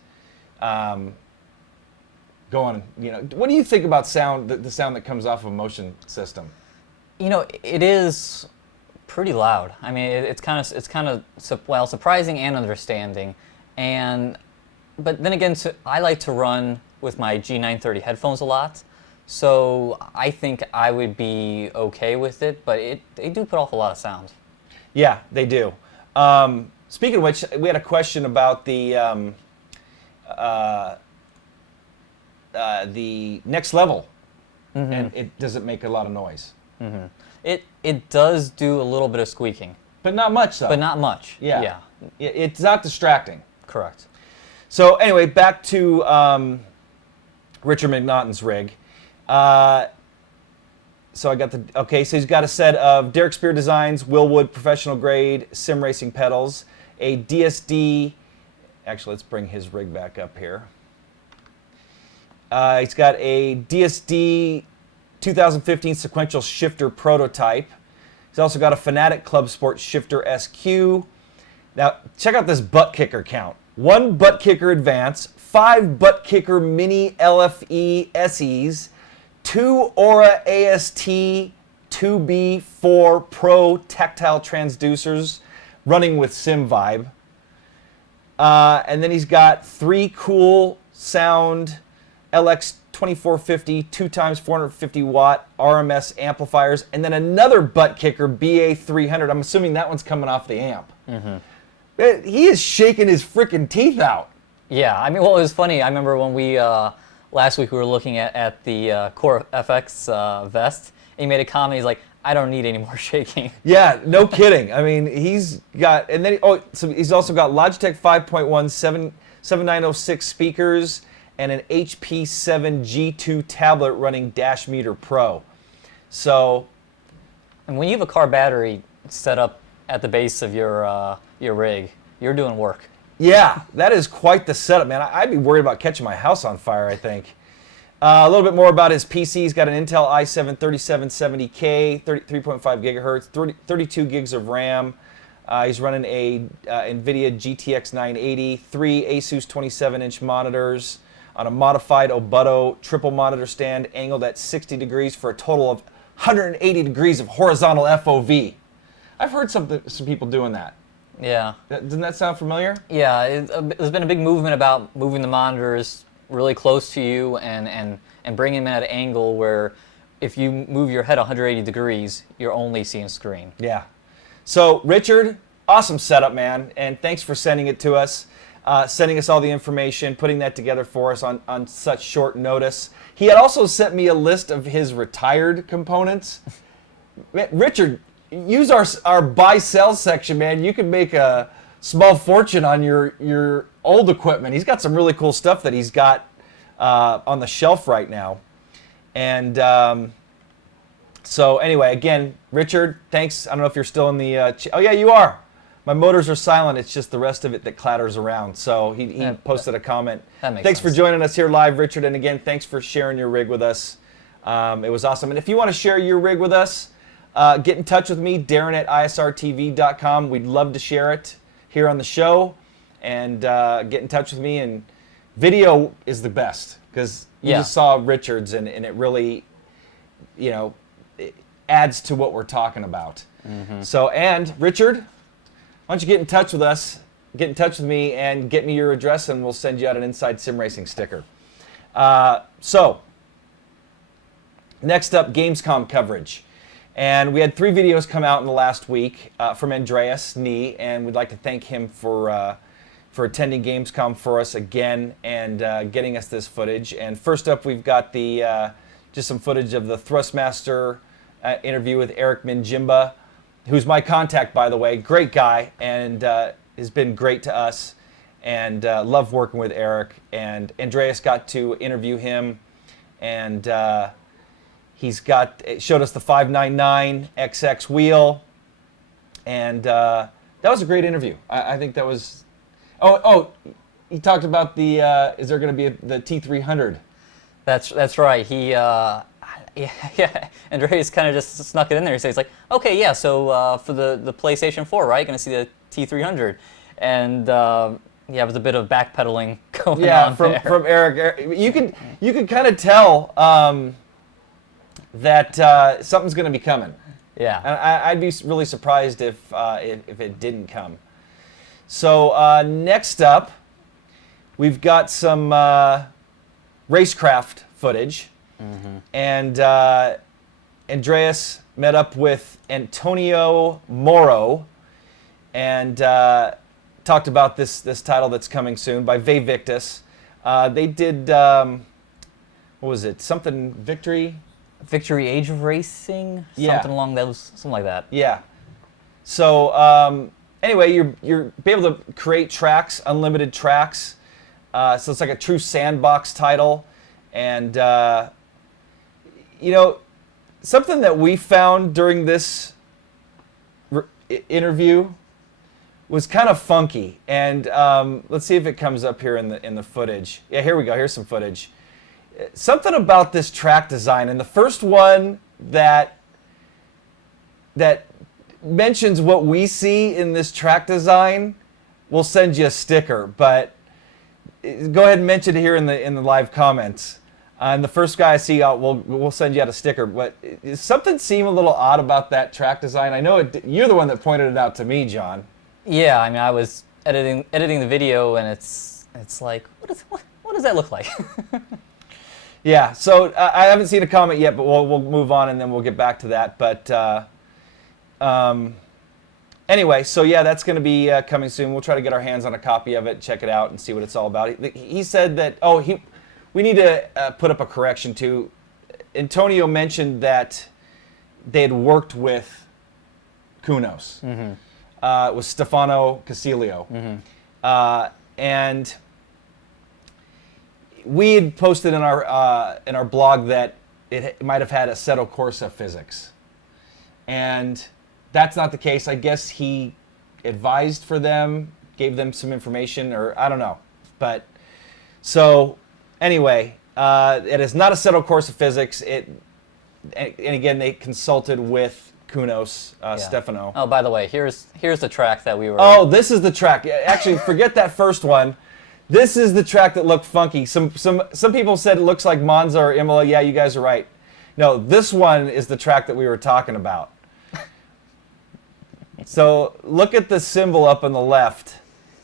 going. You know, what do you think about sound? The sound that comes off of a motion system. You know, it is pretty loud. I mean, it's kind of well, surprising and understanding, but then again, I like to run with my G930 headphones a lot, so I think I would be okay with it. But they do put off a lot of sound. Yeah, they do. Speaking of which, we had a question about the next level, and does it make a lot of noise? Mm-hmm. It does do a little bit of squeaking. But not much, though. But not much. Yeah. It's not distracting. Correct. So anyway, back to Richard McNaughton's rig. So I got so he's got a set of Derek Spear Designs, Willwood professional grade sim racing pedals, a DSD. Actually, let's bring his rig back up here. He's got a DSD 2015 sequential shifter prototype. He's also got a Fanatic Club Sport shifter SQ. Now, check out this butt kicker count. 1 butt kicker advance, 5 butt kicker mini LFE SEs, 2 Aura AST 2B4 Pro tactile transducers running with Sim Vibe. And then he's got 3 cool sound LX 2450 2x 450 watt RMS amplifiers, and then another butt kicker BA 300. I'm assuming that one's coming off the amp. He is shaking his freaking teeth out. Yeah, I mean, well, it was funny. I remember when we last week we were looking at the Core FX vest. And he made a comment. He's like, "I don't need any more shaking." Yeah, no kidding. I mean, he's got, and then so he's also got Logitech 5.1 7906 speakers, and an HP 7 G2 tablet running Dash Meter Pro. So, and when you have a car battery set up at the base of your rig, you're doing work. Yeah, that is quite the setup, man. I'd be worried about catching my house on fire, I think. A little bit more about his PC. He's got an Intel i7 3770K, 3.5 gigahertz, 32 gigs of RAM. He's running a NVIDIA GTX 980, 3 Asus 27-inch monitors, on a modified Obutto triple monitor stand angled at 60 degrees for a total of 180 degrees of horizontal FOV. I've heard some people doing that. Yeah. Doesn't that sound familiar? Yeah, there's been a big movement about moving the monitors really close to you and bringing them at an angle where if you move your head 180 degrees, you're only seeing screen. Yeah. So, Richard, awesome setup, man, and thanks for sending it to us, sending us all the information, putting that together for us on such short notice. He had also sent me a list of his retired components. Man, Richard, use our buy-sell section, man. You can make a small fortune on your old equipment. He's got some really cool stuff that he's got on the shelf right now. And so anyway, again, Richard, thanks. I don't know if you're still in the... oh, yeah, you are. My motors are silent. It's just the rest of it that clatters around. So he posted a comment. That makes thanks sense. for joining us here live, Richard. And again, thanks for sharing your rig with us. It was awesome. And if you want to share your rig with us, get in touch with me, Darin at isrtv.com. We'd love to share it here on the show. And get in touch with me. And video is the best because you just saw Richard's and it really, it adds to what we're talking about. Mm-hmm. So, and Richard, why don't you get in touch with us, get in touch with me, and get me your address, and we'll send you out an Inside Sim Racing sticker. So, next up, Gamescom coverage. And we had 3 videos come out in the last week from Andreas Nee, and we'd like to thank him for attending Gamescom for us again and getting us this footage. And first up, we've got just some footage of the Thrustmaster interview with Eric Minjimba, who's my contact, by the way. Great guy, and has been great to us, and love working with Eric. And Andreas got to interview him, and showed us the 599 XX wheel, and that was a great interview. I think that was... Oh, he talked about the... is there going to be the T300? That's right. He... Yeah, Andreas kind of just snuck it in there. So he's like, okay, yeah, so for the PlayStation 4, right? Going to see the T300. And it was a bit of backpedaling going on from Eric. You can kind of tell that something's going to be coming. Yeah. And I'd be really surprised if it didn't come. So next up, we've got some Racecraft footage. Mm-hmm. And Andreas met up with Antonio Moro and talked about this title that's coming soon by Vevictus. They did, what was it? Something Victory? Victory Age of Racing? Yeah. Something like that. Yeah. So anyway, you're be able to create tracks, unlimited tracks. So it's like a true sandbox title. And something that we found during this interview was kind of funky. And let's see if it comes up here in the footage. Yeah, here we go. Here's some footage. Something about this track design, and the first one that mentions what we see in this track design, we'll send you a sticker. But go ahead and mention it here in the live comments. And the first guy I see, we'll send you out a sticker. But does something seem a little odd about that track design? I know you're the one that pointed it out to me, John. Yeah, I mean, I was editing the video, and it's like, what does that look like? Yeah. So I haven't seen a comment yet, but we'll move on and then we'll get back to that. But anyway, so yeah, that's going to be coming soon. We'll try to get our hands on a copy of it, check it out, and see what it's all about. He said that we need to put up a correction too. Antonio mentioned that they had worked with Kunos, with Stefano Casilio, and we had posted in our blog that it might have had Assetto Corsa physics, and that's not the case. I guess he advised for them, gave them some information, or I don't know, but so. Anyway, it is not Assetto Corsa physics. And again, they consulted with Kunos, Stefano. Oh, by the way, here's the track that we were... Oh, this is the track. Actually, forget that first one. This is the track that looked funky. Some people said it looks like Monza or Imola. Yeah, you guys are right. No, this one is the track that we were talking about. So look at the symbol up on the left,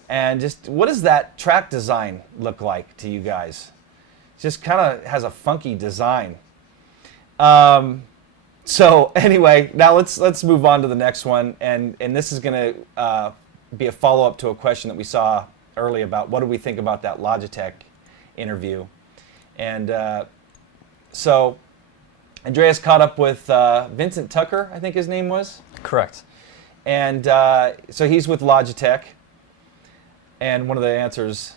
and just what does that track design look like to you guys? It just kind of has a funky design. So anyway, now let's move on to the next one, and this is going to be a follow-up to a question that we saw early about what do we think about that Logitech interview. And so Andreas caught up with Vincent Tucker, I think his name was. Correct. And so he's with Logitech. And one of the answers,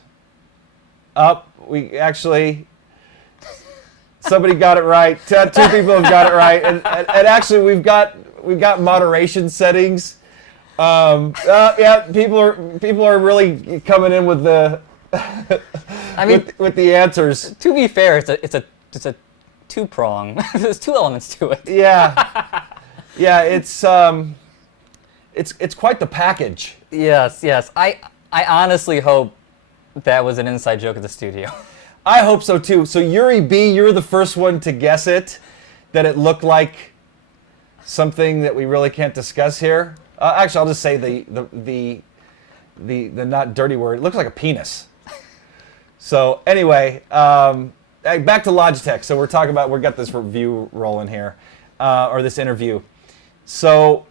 we actually, somebody got it right. Two people have got it right. And actually we've got moderation settings. Yeah, people are really coming in with the I mean, with the answers. To be fair, it's a two-prong. There's two elements to it. Yeah. Yeah, it's quite the package. Yes. I honestly hope that was an inside joke at the studio. I hope so too. So Yuri B, you're the first one to guess it, that it looked like something that we really can't discuss here. Actually, I'll just say the not dirty word. It looks like a penis. So anyway, back to Logitech. So we got this review rolling here, or this interview. So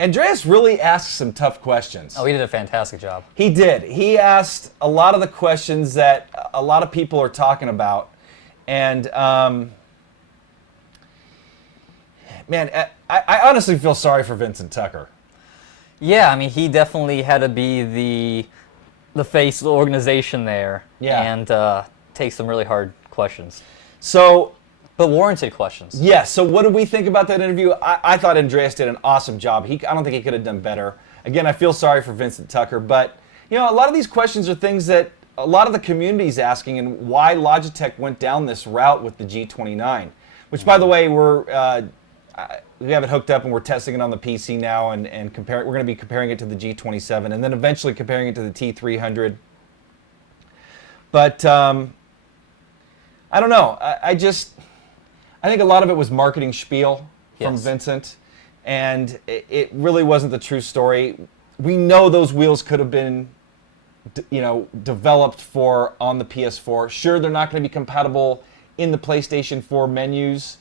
Andreas really asked some tough questions. Oh, he did a fantastic job. He did. He asked a lot of the questions that a lot of people are talking about. And, man, I honestly feel sorry for Vincent Tucker. Yeah, I mean, he definitely had to be the face of the organization there. Yeah. And take some really hard questions. So... But warranted questions. Yeah, so what did we think about that interview? I thought Andreas did an awesome job. I don't think he could have done better. Again, I feel sorry for Vincent Tucker, but a lot of these questions are things that a lot of the community is asking, and why Logitech went down this route with the G29, which, by the way, we have it hooked up and we're testing it on the PC now, and we're going to be comparing it to the G27, and then eventually comparing it to the T300. But I don't know. I think a lot of it was marketing spiel from Vincent, and it really wasn't the true story. We know those wheels could have been, developed for on the PS4. Sure, they're not going to be compatible in the PlayStation 4 menus,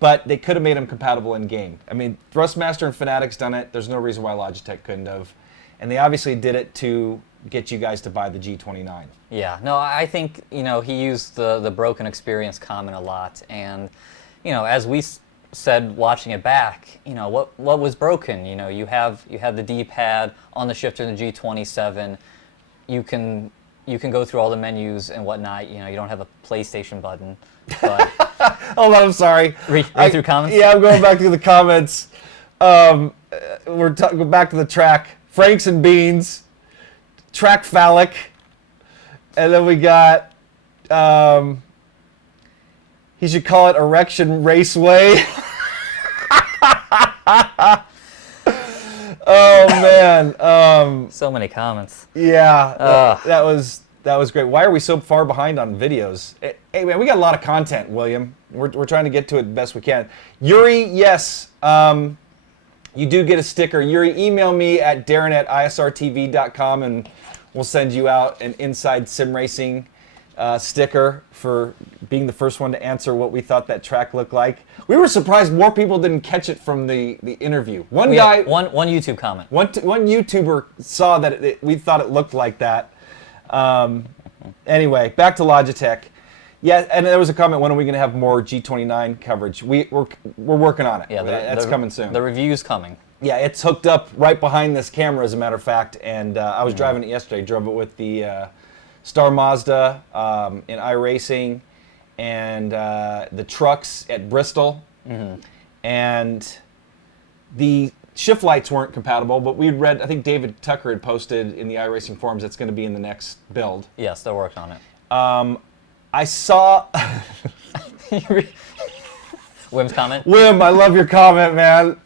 but they could have made them compatible in game. I mean, Thrustmaster and Fanatic's done it. There's no reason why Logitech couldn't have, and they obviously did it to get you guys to buy the G29. Yeah, no, I think, he used the broken experience comment a lot, and, as we said watching it back, what was broken? You have the D-pad on the shifter in the G27, you can go through all the menus and whatnot, you don't have a PlayStation button, but... Hold on, I'm sorry. Read through comments? Yeah, I'm going back to the comments. We're talking back to the track. Franks and Beans. Track phallic, and then we got he should call it Erection Raceway. Oh man, so many comments. Yeah, that was great. Why are we so far behind on videos? Hey man, we got a lot of content, William. We're trying to get to it the best we can. Yuri, yes. You do get a sticker. Yuri, email me at darin@isrtv.com and we'll send you out an Inside Sim Racing sticker for being the first one to answer what we thought that track looked like. We were surprised more people didn't catch it from the interview. One YouTube comment. One YouTuber saw that we thought it looked like that. Anyway, back to Logitech. Yeah, and there was a comment, when are we going to have more G29 coverage? We're working on it. Yeah, that's coming soon. The review's coming. Yeah, it's hooked up right behind this camera, as a matter of fact, and I was driving it yesterday. Drove it with the Star Mazda in iRacing, and the trucks at Bristol, and the shift lights weren't compatible, but we'd read, I think David Tucker had posted in the iRacing forums that's going to be in the next build. Yes, they're working on it. I saw... Wim's comment? Wim, I love your comment, man.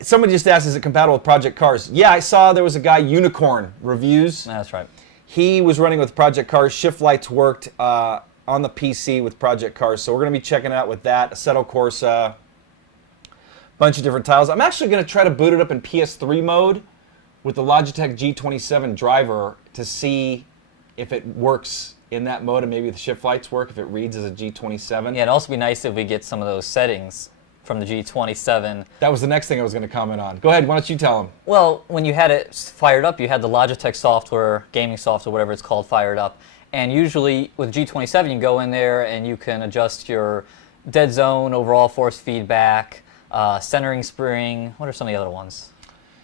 somebody just asked, is it compatible with Project Cars? Yeah, I saw there was a guy, Unicorn Reviews. That's right. He was running with Project Cars. Shift lights worked on the PC with Project Cars, so we're going to be checking it out with that. Assetto Corsa, bunch of different titles. I'm actually going to try to boot it up in PS3 mode with the Logitech G27 driver to see if it works in that mode, and maybe the shift lights work if it reads as a G27. Yeah, it'd also be nice if we get some of those settings from the G27. That was the next thing I was going to comment on. Go ahead, why don't you tell them? Well, when you had it fired up, you had the Logitech software, gaming software, whatever it's called, fired up. And usually with G27, you go in there and you can adjust your dead zone, overall force feedback, centering spring. What are some of the other ones?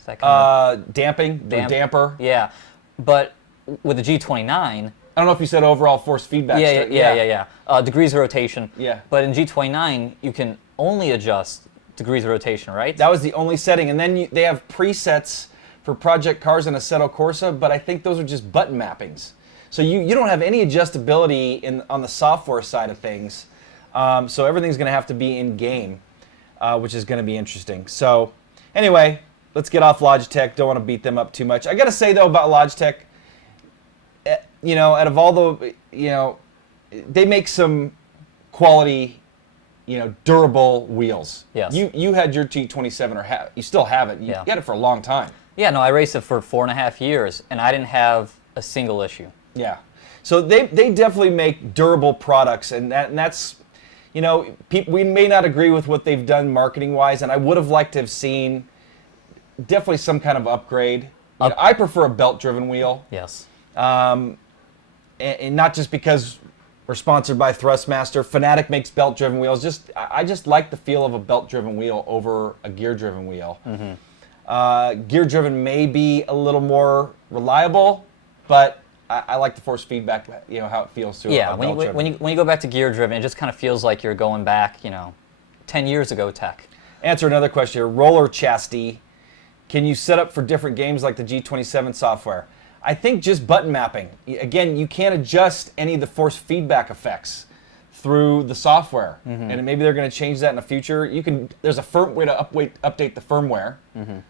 Is that kind of Damping, damper. Yeah, but with the G29, I don't know if you said overall force feedback. yeah. Degrees of rotation. Yeah. But in G29, you can only adjust degrees of rotation, right? That was the only setting. And then they have presets for Project Cars and Assetto Corsa, but I think those are just button mappings. So you don't have any adjustability on the software side of things. So everything's going to have to be in-game, which is going to be interesting. So anyway, let's get off Logitech. Don't want to beat them up too much. I got to say, though, about Logitech, out of all the, they make some quality, durable wheels. Yes. You had your T27, or you still have it. You had it for a long time. Yeah, no, I raced it for 4.5 years, and I didn't have a single issue. Yeah. So they definitely make durable products, and that's, we may not agree with what they've done marketing-wise, and I would have liked to have seen definitely some kind of upgrade. I prefer a belt-driven wheel. Yes. And not just because we're sponsored by Thrustmaster. Fanatic makes belt-driven wheels. I just like the feel of a belt-driven wheel over a gear-driven wheel. Mm-hmm. Gear-driven may be a little more reliable, but I like the force feedback, how it feels to a belt-driven. When you go back to gear-driven, it just kind of feels like you're going back, 10 years ago tech. Answer another question here. Roller chastity. Can you set up for different games like the G27 software? I think just button mapping. Again, you can't adjust any of the force feedback effects through the software, and maybe they're going to change that in the future. There's a way to update the firmware,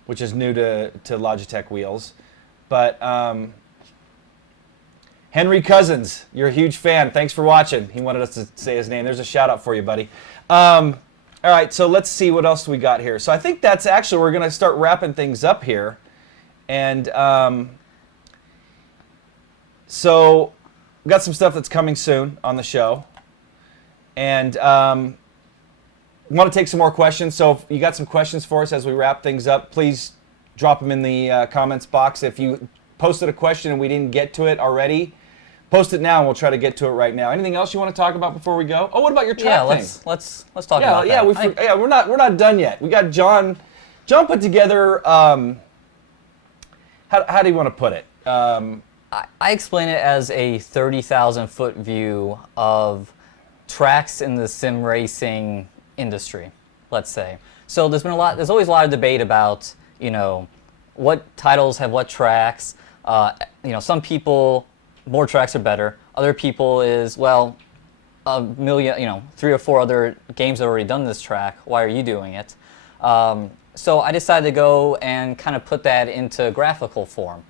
which is new to Logitech wheels. But Henry Cousins, you're a huge fan. Thanks for watching. He wanted us to say his name. There's a shout out for you, buddy. All right, so let's see what else we got here. So I think that's actually, we're going to start wrapping things up here, and so we've got some stuff that's coming soon on the show. And we want to take some more questions. So if you got some questions for us as we wrap things up, please drop them in the comments box. If you posted a question and we didn't get to it already, post it now and we'll try to get to it right now. Anything else you want to talk about before we go? Oh, what about your track thing? Let's talk about that. Yeah, we're not done yet. We got John. John put together. How do you want to put it? I explain it as a 30,000 foot view of tracks in the sim racing industry, let's say. So there's always a lot of debate about, what titles have what tracks. Some people, more tracks are better. Other people is, well, a million, 3 or 4 other games have already done this track. Why are you doing it? So I decided to go and kind of put that into graphical form.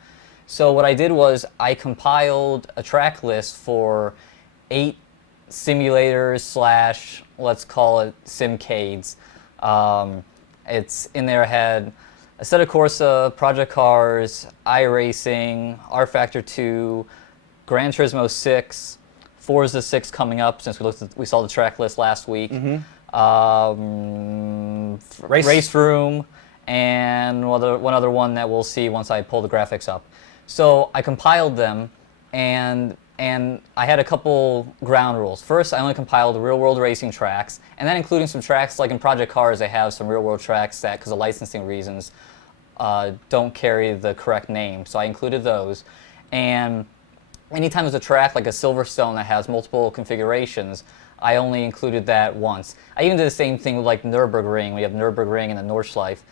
So what I did was I compiled a track list for 8 simulators / let's call it simcades. It's in there. I had Assetto Corsa, Project Cars, iRacing, R-Factor 2, Gran Turismo 6, Forza 6 coming up since we saw the track list last week. Race Room, and one other one that we'll see once I pull the graphics up. So I compiled them, and I had a couple ground rules. First, I only compiled the real-world racing tracks, and then including some tracks, like in Project Cars, they have some real-world tracks that, because of licensing reasons, don't carry the correct name. So I included those. And anytime there's a track like a Silverstone that has multiple configurations, I only included that once. I even did the same thing with like Nürburgring. We have Nürburgring and the Nordschleife.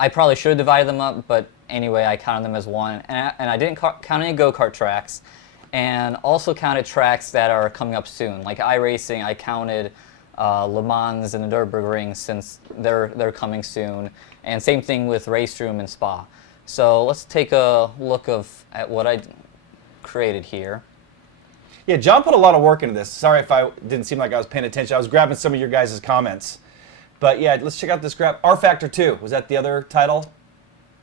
I probably should have divided them up, but anyway, I counted them as one. And I didn't count any go-kart tracks, and also counted tracks that are coming up soon. Like iRacing, I counted Le Mans and the Nürburgring, since they're coming soon, and same thing with Race Room and Spa. So let's take a look at what I created here. Yeah, John put a lot of work into this. Sorry if I didn't seem like I was paying attention. I was grabbing some of your guys' comments. But yeah, let's check out this graph. R Factor 2, was that the other title?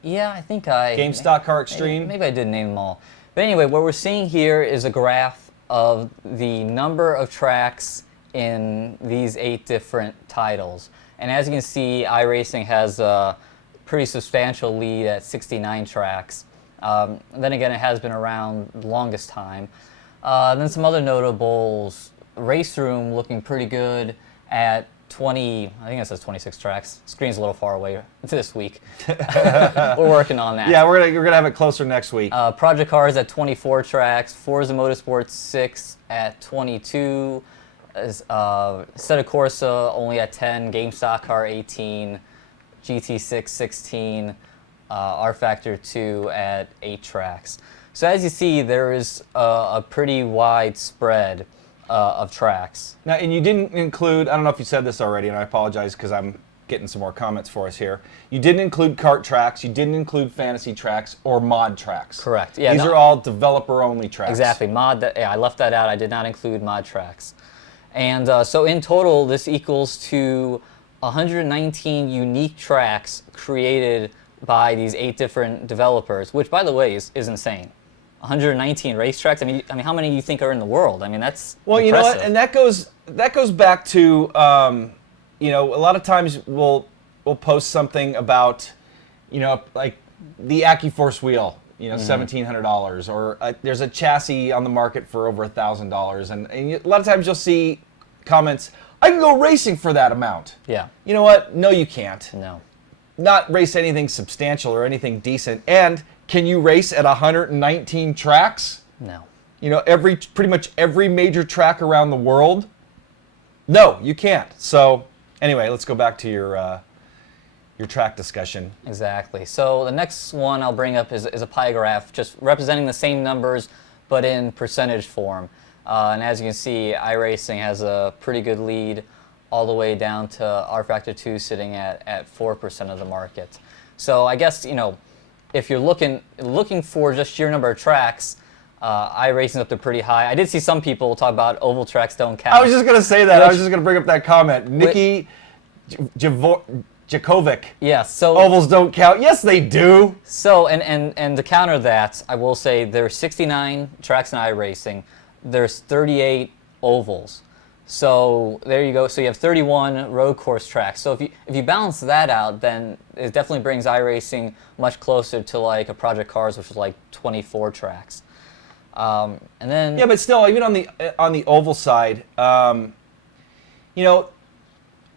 Yeah, I think I... Game Stock Car Extreme? Maybe I did name them all. But anyway, what we're seeing here is a graph of the number of tracks in these 8 different titles. And as you can see, iRacing has a pretty substantial lead at 69 tracks. Then again, it has been around the longest time. Then some other notables. Race Room looking pretty good at 20, I think it says 26 tracks. Screen's a little far away this week. We're working on that. Yeah, we're gonna have it closer next week. Project Cars at 24 tracks. Forza Motorsport 6 at 22. Assetto Corsa only at 10. GameStop Car 18. GT6 16. R Factor 2 at 8 tracks. So as you see, there is a pretty wide spread of tracks. Now, and you didn't include, I don't know if you said this already, and I apologize because I'm getting some more comments for us here. You didn't include kart tracks, you didn't include fantasy tracks, or mod tracks. Correct. Yeah, These are all developer-only tracks. Exactly. Yeah, I left that out. I did not include mod tracks. And so in total, this equals to 119 unique tracks created by these 8 different developers, which, by the way, is insane. 119 racetracks. I mean, how many do you think are in the world? I mean, that's well, impressive. You know what, and that goes back to you know, a lot of times we'll post something about, you know, like the AccuForce wheel, you know, $1,700, or there's a chassis on the market for over $1,000, and a lot of times you'll see comments, I can go racing for that amount. Yeah. You know what? No, you can't. No. Not race anything substantial or anything decent. And can you race at 119 tracks? No. You know, pretty much every major track around the world? No, you can't. So anyway, let's go back to your track discussion. Exactly. So the next one I'll bring up is a pie graph, just representing the same numbers, but in percentage form. And as you can see, iRacing has a pretty good lead all the way down to R Factor 2 sitting at 4% of the market. So I guess, you know, if you're looking for just sheer number of tracks, iRacing's up there pretty high. I did see some people talk about oval tracks don't count. I was just going to say that. I was just going to bring up that comment. Nikki Jakovic. Yeah, so ovals don't count. Yes, they do. So, and to counter that, I will say there's 69 tracks in iRacing. There's 38 ovals. So there you go. So you have 31 road course tracks. So if you balance that out, then it definitely brings iRacing much closer to like a Project Cars, which is like 24 tracks. And then yeah, but still, even on the oval side, you know,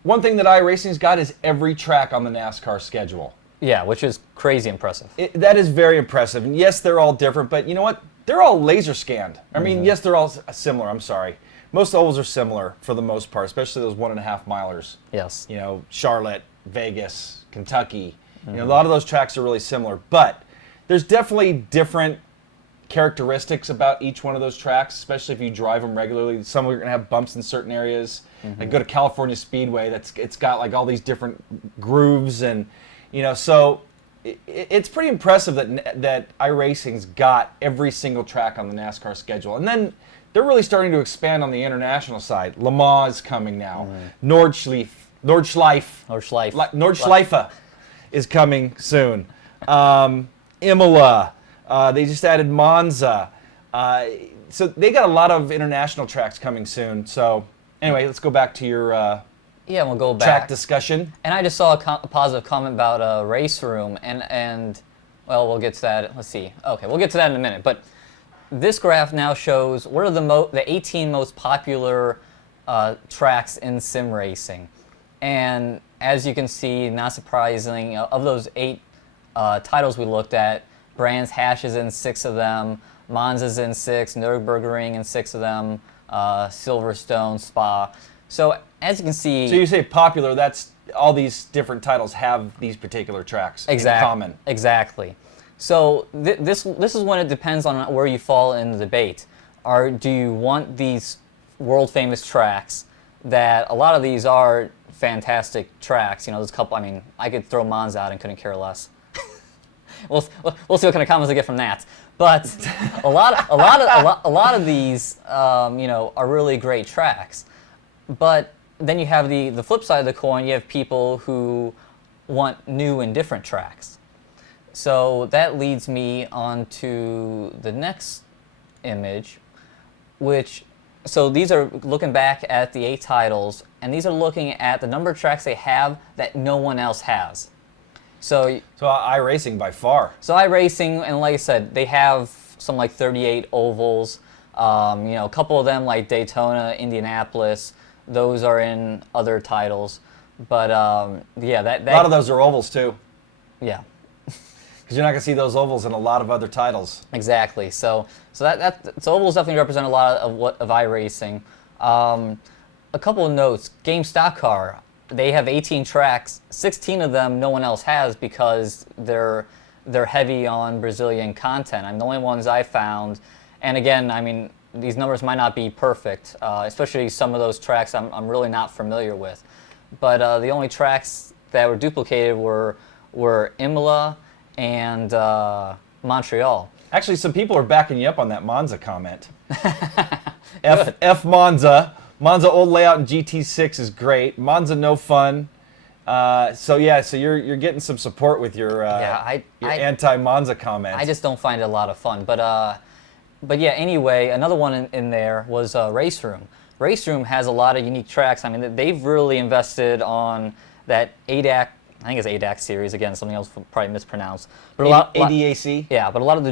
one thing that iRacing's got is every track on the NASCAR schedule. Yeah, which is crazy impressive. That is very impressive. And yes, they're all different, but you know what? They're all laser scanned. I mean, yes, they're all similar. I'm sorry. Most ovals are similar for the most part, especially those 1.5 milers. Yes. You know, Charlotte, Vegas, Kentucky. You know, a lot of those tracks are really similar, but there's definitely different characteristics about each one of those tracks, especially if you drive them regularly. Some are going to have bumps in certain areas. Like go to California Speedway, it's got like all these different grooves, and you know, so it's pretty impressive that iRacing's got every single track on the NASCAR schedule. And then they're really starting to expand on the international side. Le Mans is coming now. Nordschleife is coming soon. Imola. They just added Monza. So they got a lot of international tracks coming soon. So anyway, let's go back to your yeah, we'll go back. Track discussion. And I just saw a positive comment about Race Room, and well, we'll get to that. Let's see. Okay, we'll get to that in a minute. But this graph now shows what are the 18 most popular tracks in sim racing. And as you can see, not surprising, of those 8 titles we looked at, Brands Hatch is in 6 of them, Monza's in 6, Nürburgring in 6 of them, Silverstone, Spa. So as you can see... So you say popular, that's all these different titles have these particular tracks in common. Exactly. So this is when it depends on where you fall in the debate. Do you want these world famous tracks that a lot of these are fantastic tracks. You know, there's a couple. I mean, I could throw Monza out and couldn't care less. we'll see what kind of comments I get from that. But a lot of these, you know, are really great tracks. But then you have the flip side of the coin. You have people who want new and different tracks. So that leads me on to the next image, which, so these are looking back at the 8 titles, and these are looking at the number of tracks they have that no one else has. So iRacing by far. So iRacing, and like I said, they have some like 38 ovals. You know, a couple of them like Daytona, Indianapolis, those are in other titles. But yeah, that a lot of those are ovals too. Yeah. Because you're not going to see those ovals in a lot of other titles. Exactly. So ovals definitely represent a lot of iRacing. A couple of notes. Game Stock Car, they have 18 tracks. 16 of them no one else has because they're heavy on Brazilian content. I mean, the only ones I found, and again, I mean, these numbers might not be perfect, especially some of those tracks I'm really not familiar with. But the only tracks that were duplicated were Imola and Montreal. Actually, some people are backing you up on that Monza comment. F Monza. Monza old layout in GT6 is great. Monza no fun. So you're getting some support with your anti-Monza comments. I just don't find it a lot of fun. But yeah, anyway, another one in there was Race Room. Race Room has a lot of unique tracks. I mean, they've really invested on that ADAC. I think it's ADAC series, again, something else probably mispronounced. But ADAC? Yeah, but a lot of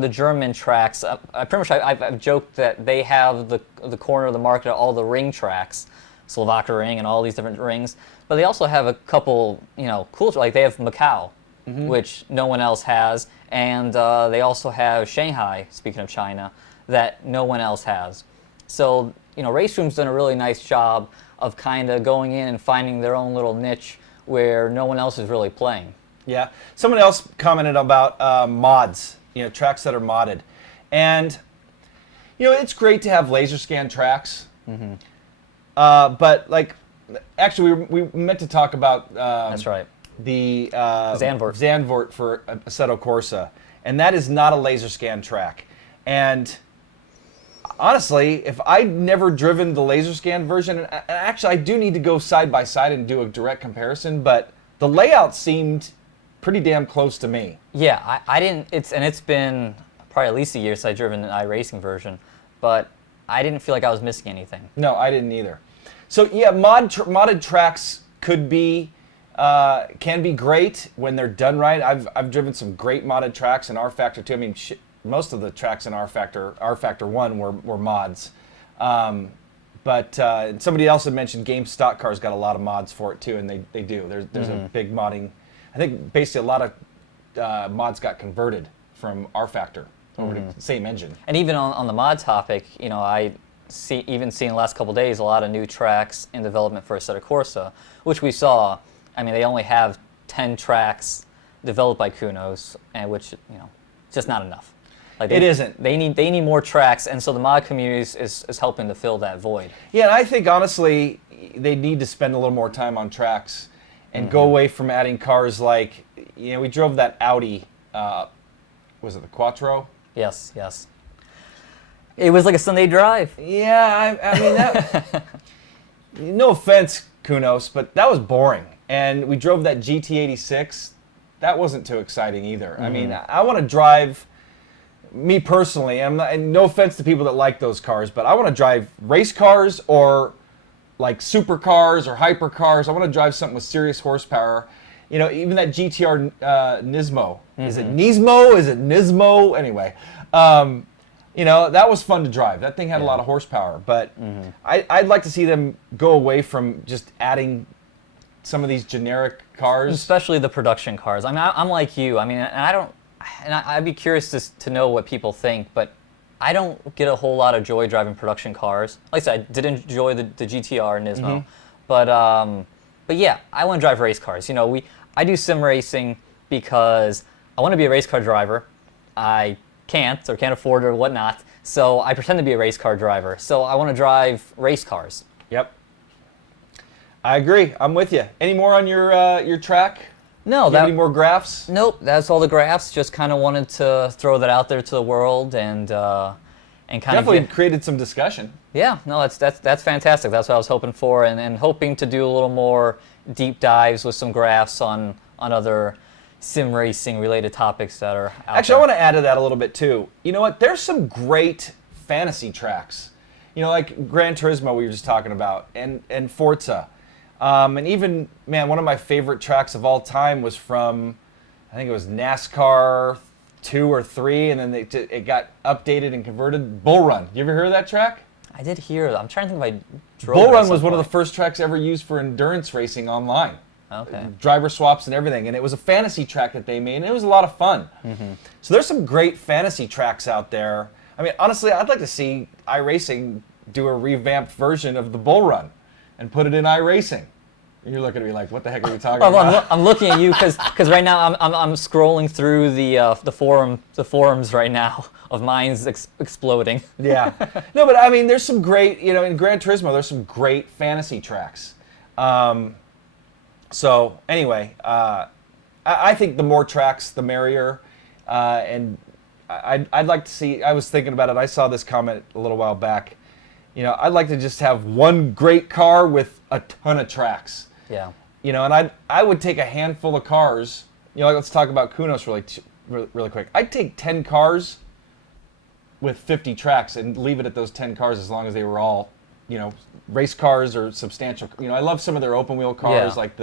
the German tracks, I pretty much I've joked that they have the corner of the market of all the ring tracks, Slovakia ring and all these different rings. But they also have a couple, you know, cool, like they have Macau, which no one else has, and they also have Shanghai, speaking of China, that no one else has. So, you know, Race Room's done a really nice job of kind of going in and finding their own little niche where no one else is really playing. Yeah. Someone else commented about mods, you know, tracks that are modded. And, you know, it's great to have laser scan tracks. But, like, actually, we meant to talk about That's right. the Zandvoort for Assetto Corsa. And that is not a laser scan track. And honestly, if I'd never driven the laser scan version, and actually I do need to go side by side and do a direct comparison, but the layout seemed pretty damn close to me. Yeah, I didn't. It's been probably at least a year since I've driven an iRacing version, but I didn't feel like I was missing anything. No, I didn't either. So yeah, modded tracks can be great when they're done right. I've driven some great modded tracks in R Factor 2. I mean, most of the tracks in R Factor 1 were mods. But somebody else had mentioned Game Stock Car's got a lot of mods for it too, and they do. There's a big modding. I think basically a lot of mods got converted from R Factor over to the same engine. And even on the mod topic, you know, I even seen the last couple of days a lot of new tracks in development for Assetto Corsa, which we saw. I mean, they only have 10 tracks developed by Kunos, and which, you know, just not enough. Like it isn't. They need more tracks, and so the mod community is helping to fill that void. Yeah, and I think honestly they need to spend a little more time on tracks and go away from adding cars like, you know, we drove that Audi, was it the Quattro? Yes. It was like a Sunday drive. Yeah, I mean, that, no offense, Kunos, but that was boring. And we drove that GT86. That wasn't too exciting either. I mean, I want to drive, me personally, and no offense to people that like those cars, but I want to drive race cars or like supercars or hypercars. I want to drive something with serious horsepower. You know, even that GTR Nismo. Is it Nismo? Is it Nismo? Anyway, you know, that was fun to drive. That thing had a lot of horsepower. But I'd like to see them go away from just adding some of these generic cars. Especially the production cars. I mean, I'm like you. I mean, I'd be curious to know what people think, but I don't get a whole lot of joy driving production cars. Like I said, I did enjoy the GTR Nismo, but yeah, I want to drive race cars. You know, I do sim racing because I want to be a race car driver. I can't afford it or whatnot, so I pretend to be a race car driver. So I want to drive race cars. Yep. I agree. I'm with you. Any more on your track? No, Do you have any more graphs? Nope, that's all the graphs. Just kind of wanted to throw that out there to the world and kind Definitely of created some discussion. Yeah, no, that's fantastic. That's what I was hoping for, and hoping to do a little more deep dives with some graphs on other sim racing related topics that are out Actually, there. I want to add to that a little bit too. You know what? There's some great fantasy tracks. You know, like Gran Turismo we were just talking about, and Forza. And even, man, one of my favorite tracks of all time was from, I think it was NASCAR 2 or 3, and then it got updated and converted. Bull Run. You ever heard of that track? I did hear that. I'm trying to think if I drove Bull it at Run some was one of the point. first tracks ever used for endurance racing online. Okay. Driver swaps and everything, and it was a fantasy track that they made, and it was a lot of fun. So there's some great fantasy tracks out there. I mean, honestly, I'd like to see iRacing do a revamped version of the Bull Run and put it in iRacing. You're looking at me like, what the heck are you talking about? I'm looking at you because right now I'm scrolling through the forums right now of mine's exploding. Yeah. No, but I mean, there's some great, you know, in Gran Turismo, there's some great fantasy tracks. So anyway, I think the more tracks, the merrier. And I'd like to see, I was thinking about it, I saw this comment a little while back. You know, I'd like to just have one great car with a ton of tracks. Yeah. You know, and I would take a handful of cars. You know, like, let's talk about Kunos really quick. I'd take 10 cars with 50 tracks and leave it at those 10 cars as long as they were all, you know, race cars or substantial. You know, I love some of their open wheel cars, Yeah. like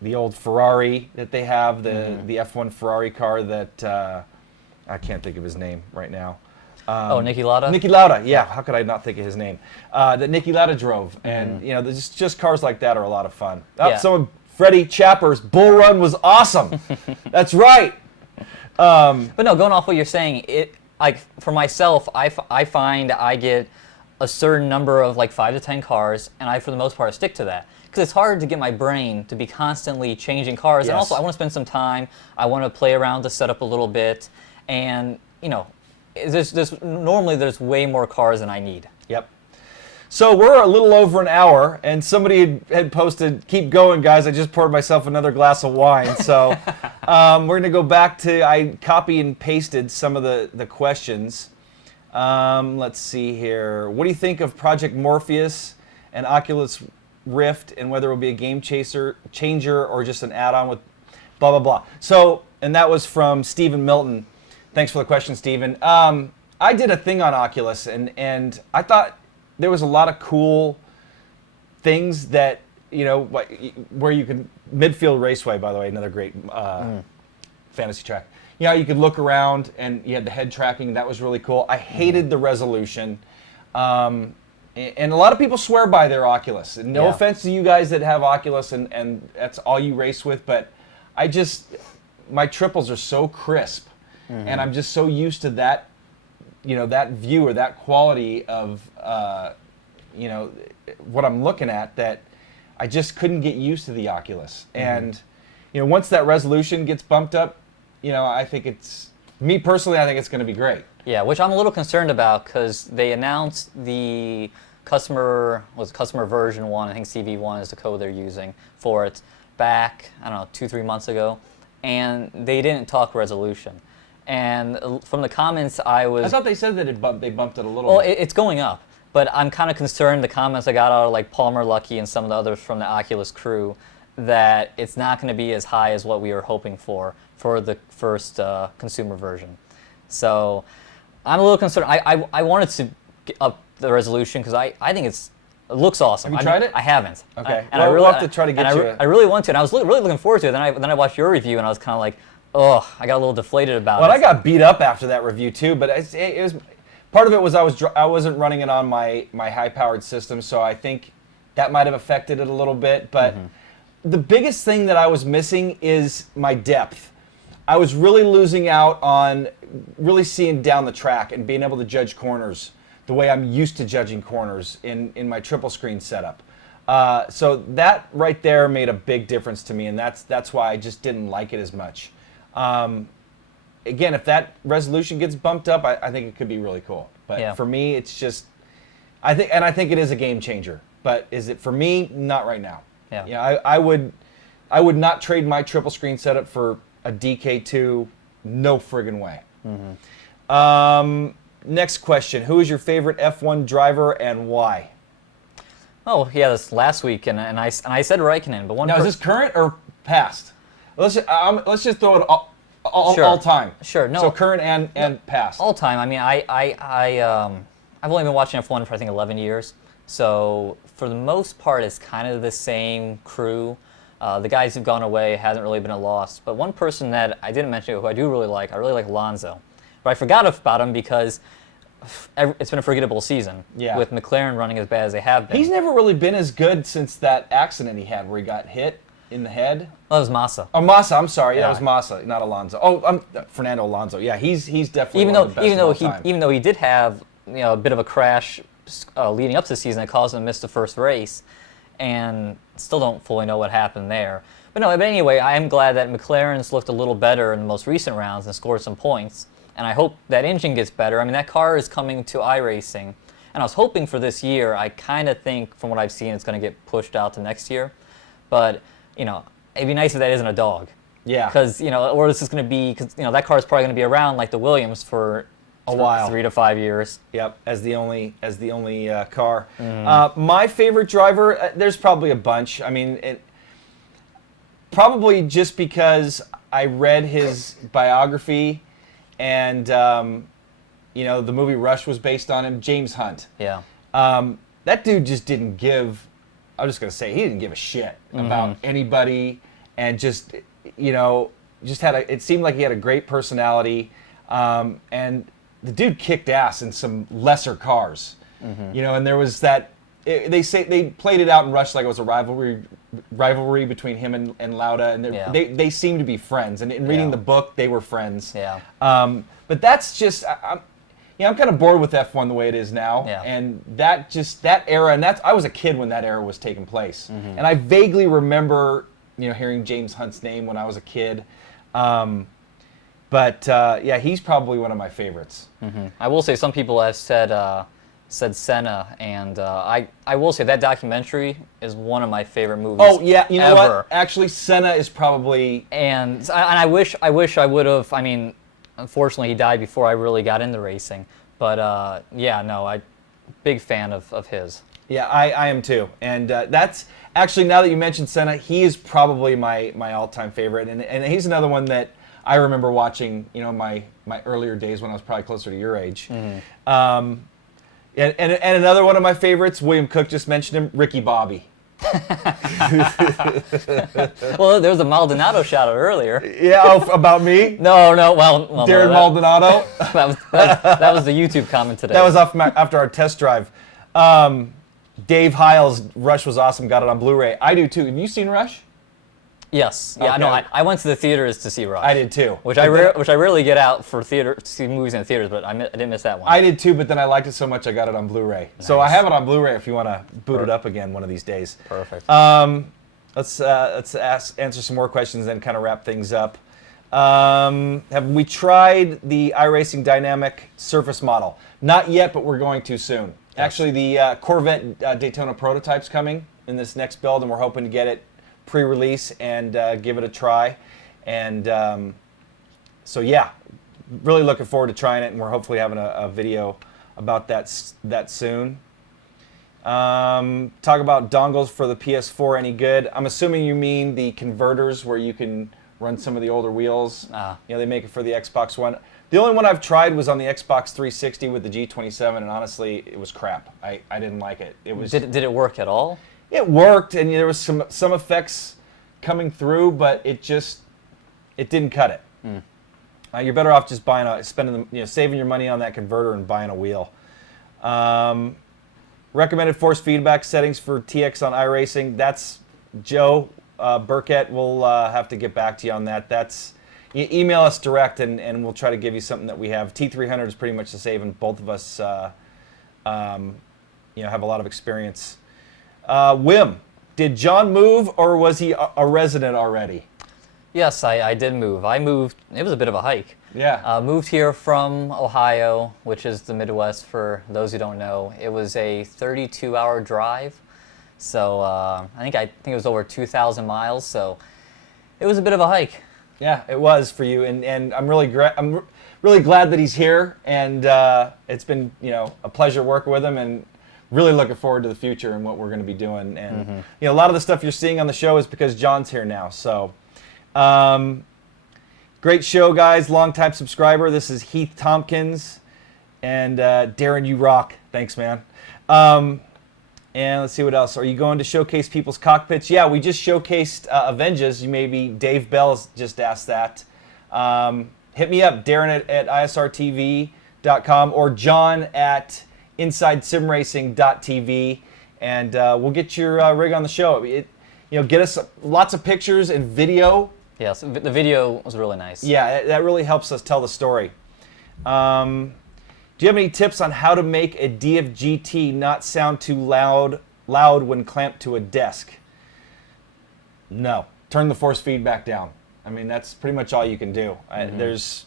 the old Ferrari that they have, the F1 Ferrari car that I can't think of his name right now. Niki Lauda? Niki Lauda, yeah. How could I not think of his name? That Niki Lauda drove, and you know, just cars like that are a lot of fun. Yeah. Freddie Chapper's Bull Run was awesome. That's right. But no, going off what you're saying, it like for myself, I find I get a certain number of like 5 to 10 cars, and I for the most part stick to that because it's hard to get my brain to be constantly changing cars. Yes. And also, I want to spend some time. I want to play around the setup a little bit, and you know. Normally there's way more cars than I need. Yep. So we're a little over an hour, and somebody had posted, "Keep going, guys. I just poured myself another glass of wine." So we're going to go back to, I copy and pasted some of the questions. Let's see here. What do you think of Project Morpheus and Oculus Rift, and whether it will be a game changer or just an add-on with blah, blah, blah. So, and that was from Stephen Milton. Thanks for the question, Stephen. I did a thing on Oculus, and I thought there was a lot of cool things that, you know, where you could, Midfield Raceway, by the way, another great fantasy track. You know, you could look around and you had the head tracking. That was really cool. I hated the resolution. And a lot of people swear by their Oculus. And no offense to you guys that have Oculus and that's all you race with, but my triples are so crisp. And I'm just so used to that, you know, that view or that quality of, you know, what I'm looking at, that I just couldn't get used to the Oculus. And, you know, once that resolution gets bumped up, you know, I think me personally, I think it's going to be great. Yeah, which I'm a little concerned about because they announced the customer version 1, I think CV1 is the code they're using for it, back, I don't know, 2-3 months ago, and they didn't talk resolution. And from the comments, I thought they said that they bumped it a little well, bit. it's going up, but I'm kind of concerned the comments I got out of like Palmer Luckey and some of the others from the Oculus crew that it's not going to be as high as what we were hoping for the first consumer version. So I'm a little concerned. I wanted to get up the resolution because I think it looks awesome. Have you tried it? I haven't. Okay. We'll have to try to get you. I really want to, and I was really looking forward to it. Then I watched your review, and I was kind of like, oh, I got a little deflated about it. Well, I got beat up after that review too, but it was part of it was I wasn't running it on my high-powered system, so I think that might have affected it a little bit. But the biggest thing that I was missing is my depth. I was really losing out on really seeing down the track and being able to judge corners the way I'm used to judging corners in my triple screen setup. So that right there made a big difference to me, and that's why I just didn't like it as much. Again, if that resolution gets bumped up, I think it could be really cool. But for me, it's just, I think it is a game changer. But is it for me? Not right now. Yeah. Yeah. I would not trade my triple screen setup for a DK2. No friggin' way. Next question: who is your favorite F1 driver and why? Oh yeah, this last week, and I said Raikkonen, but one. Now is this current or past? Let's just throw it all Sure. all time. Sure. No. So current and past. All time. I mean, I've only been watching F1 for I think 11 years. So for the most part, it's kind of the same crew. The guys who've gone away hasn't really been a loss. But one person that I didn't mention who I do really like Alonso. But I forgot about him because it's been a forgettable season with McLaren running as bad as they have been. He's never really been as good since that accident he had where he got hit in the head. Oh, that was Massa. Oh, Massa. I'm sorry. Yeah, that was Massa, not Alonso. Oh, Fernando Alonso. Yeah, he's definitely one of the best of all time. Even though he did have a bit of a crash leading up to the season that caused him to miss the first race, and still don't fully know what happened there. But anyway, I am glad that McLaren's looked a little better in the most recent rounds and scored some points. And I hope that engine gets better. I mean, that car is coming to iRacing, and I was hoping for this year. I kind of think, from what I've seen, it's going to get pushed out to next year. But it'd be nice if that isn't a dog. Yeah. Because or this is going to be that car is probably going to be around like the Williams for a while, 3 to 5 years. Yep, as the only car. My favorite driver, there's probably a bunch. I mean, probably just because I read his biography, and the movie Rush was based on him. James Hunt. Yeah. That dude just didn't give. I'm just gonna say he didn't give a shit about anybody, and just had it seemed like he had a great personality, and the dude kicked ass in some lesser cars, and there was that. They played it out in Rush like it was a rivalry between him and Lauda, and they seemed to be friends. And in reading the book, they were friends. Yeah. But that's just. I'm kind of bored with F1 the way it is now, and that era, and I was a kid when that era was taking place, and I vaguely remember, hearing James Hunt's name when I was a kid, but he's probably one of my favorites. I will say some people have said Senna, and I will say that documentary is one of my favorite movies. Oh yeah, you know ever. what? Actually, Senna is probably. And I wish I would have. I mean. Unfortunately, he died before I really got into racing. But big fan of his. Yeah, I am too. And that's actually, now that you mentioned Senna, he is probably my all-time favorite. And he's another one that I remember watching, my earlier days when I was probably closer to your age. And another one of my favorites, William Cook just mentioned him, Ricky Bobby. Well, there was a Maldonado shout out earlier. Yeah, about me? No. Well, Darren Maldonado. that was the YouTube comment today. That was after our test drive. Dave Hiles, Rush was awesome. Got it on Blu-ray. I do too. Have you seen Rush? Yes. Yeah. Okay. No. I went to the theaters to see Rush. I did too. Which I rarely get out for to see movies in the theaters, but I didn't miss that one. I did too, but then I liked it so much I got it on Blu-ray. Nice. So I have it on Blu-ray if you want to boot it up again one of these days. Perfect. Let's answer some more questions, then kind of wrap things up. Have we tried the iRacing Dynamic Surface model? Not yet, but we're going to soon. Yes. Actually, the Corvette Daytona prototype's coming in this next build, and we're hoping to get it pre-release and give it a try. And really looking forward to trying it, and we're hopefully having a video about that soon. Talk about dongles for the PS4 any good? I'm assuming you mean the converters where you can run some of the older wheels. They make it for the Xbox One. The only one I've tried was on the Xbox 360 with the G27, and honestly, it was crap. I didn't like it. It was. Did it work at all? It worked, and there was some effects coming through, but it didn't cut it. You're better off just saving your money on that converter and buying a wheel. Recommended force feedback settings for TX on iRacing. That's Joe Burkett. We'll have to get back to you on that. Email us direct, and we'll try to give you something that we have. T300 is pretty much the same, and both of us have a lot of experience. Wim, did John move, or was he a resident already? Yes, I did move. I moved. It was a bit of a hike. Yeah. Moved here from Ohio, which is the Midwest for those who don't know. It was a 32-hour drive, so I think it was over 2,000 miles. So it was a bit of a hike. Yeah, it was for you, and I'm really really glad that he's here, and it's been a pleasure working with him, and really looking forward to the future and what we're going to be doing. And a lot of the stuff you're seeing on the show is because John's here now. So. Great show, guys. Long-time subscriber. This is Heath Tompkins. And Darin, you rock. Thanks, man. And let's see what else. Are you going to showcase people's cockpits? Yeah, we just showcased Avenges. Maybe Dave Bell's just asked that. Hit me up, Darin at isrtv.com or John at InsideSimRacing.tv, and we'll get your rig on the show. Get us lots of pictures and video. Yes, the video was really nice. Yeah, that really helps us tell the story. Do you have any tips on how to make a DFGT not sound too loud when clamped to a desk? No. Turn the force feedback down. I mean, that's pretty much all you can do. It's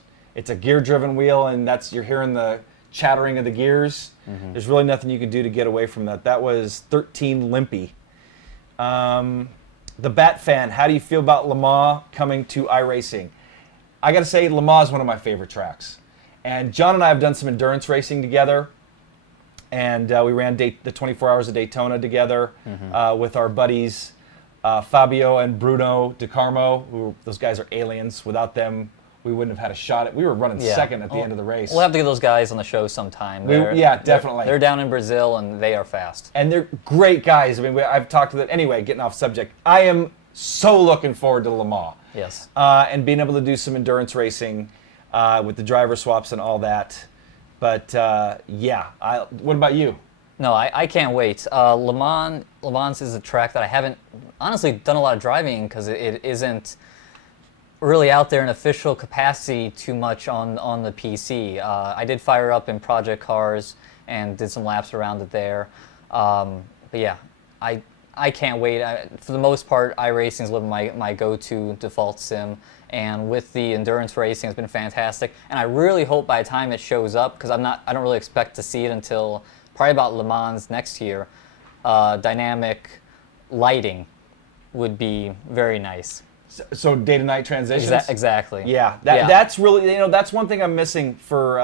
a gear-driven wheel, and you're hearing the chattering of the gears. There's really nothing you can do to get away from that. That was 13 Limpy. The Bat Fan, how do you feel about Le Mans coming to iRacing? I got to say, Le Mans is one of my favorite tracks. And John and I have done some endurance racing together. And we ran the 24 Hours of Daytona together with our buddies Fabio and Bruno DeCarmo. Those guys are aliens. Without them, we wouldn't have had a shot at. We were running second at the end of the race. We'll have to get those guys on the show sometime. Definitely. They're down in Brazil, and they are fast. And they're great guys. I mean, I've talked to them. Anyway, getting off subject, I am so looking forward to Le Mans. Yes. And being able to do some endurance racing with the driver swaps and all that. But, what about you? No, I can't wait. Le Mans is a track that I haven't, honestly, done a lot of driving because it isn't really out there in official capacity too much on the PC. I did fire up in Project Cars and did some laps around it there. But yeah, I can't wait. For the most part, iRacing has been my go-to default sim. And with the endurance racing, it's been fantastic. And I really hope by the time it shows up, because I don't really expect to see it until probably about Le Mans next year, dynamic lighting would be very nice. So day to night transitions. Exactly. Yeah, that's really that's one thing I'm missing for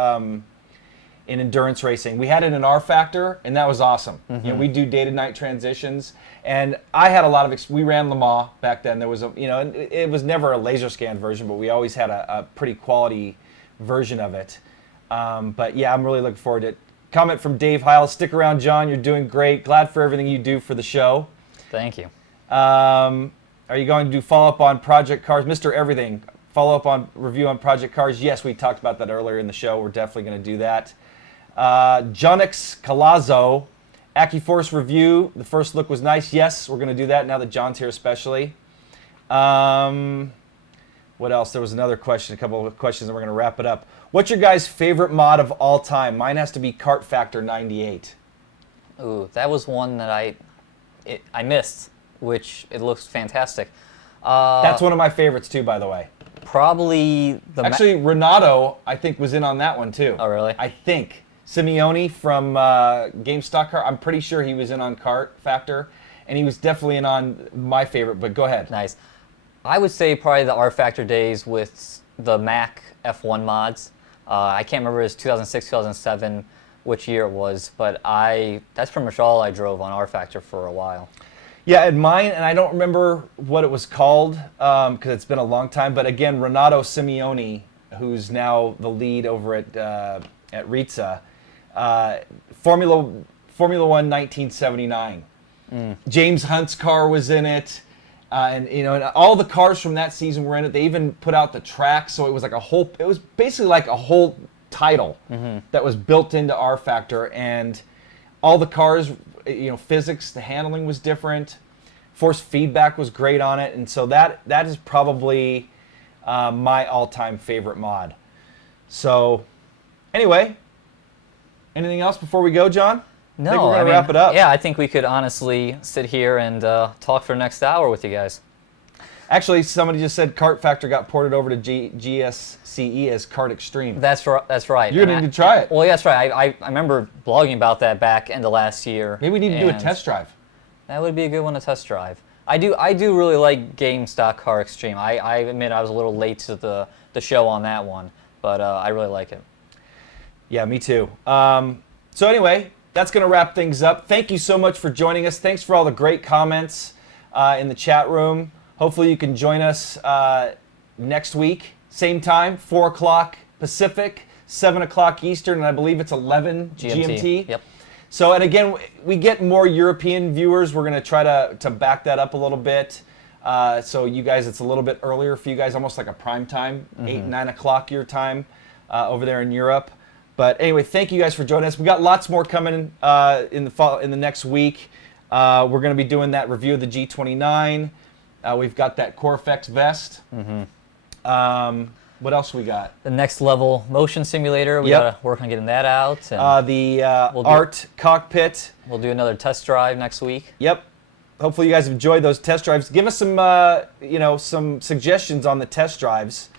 in endurance racing. We had it in R Factor, and that was awesome. We do day to night transitions, and I had a lot of. We ran Le Mans back then. There was it was never a laser scan version, but we always had a pretty quality version of it. But yeah, I'm really looking forward to it. Comment from Dave Heil. Stick around, John. You're doing great. Glad for everything you do for the show. Thank you. Are you going to do follow-up on Project Cars? Mr. Everything, follow-up on review on Project Cars? Yes, we talked about that earlier in the show. We're definitely going to do that. Jonix Calazzo, AccuForce review. The first look was nice. Yes, we're going to do that now that John's here especially. What else? There was another question, a couple of questions, and we're going to wrap it up. What's your guys' favorite mod of all time? Mine has to be Kart Factor 98. Ooh, that was one that I missed, which it looks fantastic. That's one of my favorites too, by the way. Probably actually Renato, I think, was in on that one too. Oh, really? I think Simeone from GameStop Car. I'm pretty sure he was in on Kart Factor, and he was definitely in on my favorite. But go ahead. Nice. I would say probably the R Factor days with the Mac F1 mods. I can't remember if it was 2006, 2007, which year it was, but that's pretty much all I drove on R Factor for a while. Yeah, and mine, and I don't remember what it was called because it's been a long time. But again, Renato Simeone, who's now the lead over at Rizza, Formula One 1979. James Hunt's car was in it, and all the cars from that season were in it. They even put out the track, so it was like it was basically like a whole title that was built into R Factor, and all the cars. Physics, the handling was different. Force feedback was great on it, and so that is probably my all-time favorite mod. So, anyway, anything else before we go, John? No, I think we're gonna wrap it up. Yeah, I think we could honestly sit here and talk for the next hour with you guys. Actually, somebody just said Kart Factor got ported over to GSCE as Kart Extreme. That's right. You're going to need to try it. Well, that's right. I remember blogging about that back in the last year. Maybe we need to do a test drive. That would be a good one to test drive. I do really like GameStop Kart Extreme. I admit I was a little late to the show on that one, but I really like it. Yeah, me too. So anyway, that's going to wrap things up. Thank you so much for joining us. Thanks for all the great comments in the chat room. Hopefully you can join us next week, same time, 4 o'clock Pacific, 7 o'clock Eastern, and I believe it's 11 GMT. Yep. So, and again, we get more European viewers. We're going to try to back that up a little bit. So you guys, it's a little bit earlier for you guys, almost like a prime time, 8, 9 o'clock your time over there in Europe. But anyway, thank you guys for joining us. We got lots more coming in the next week. We're going to be doing that review of the G29. We've got that Corefx vest. What else we got? The next level motion simulator. We got to work on getting that out. And the art cockpit. We'll do another test drive next week. Yep. Hopefully you guys have enjoyed those test drives. Give us some some suggestions on the test drives,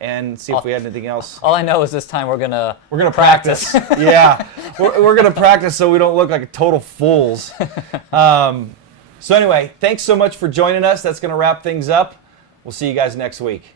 and see if we had anything else. All I know is this time we're gonna practice. Yeah, we're gonna practice so we don't look like total fools. So anyway, thanks so much for joining us. That's gonna wrap things up. We'll see you guys next week.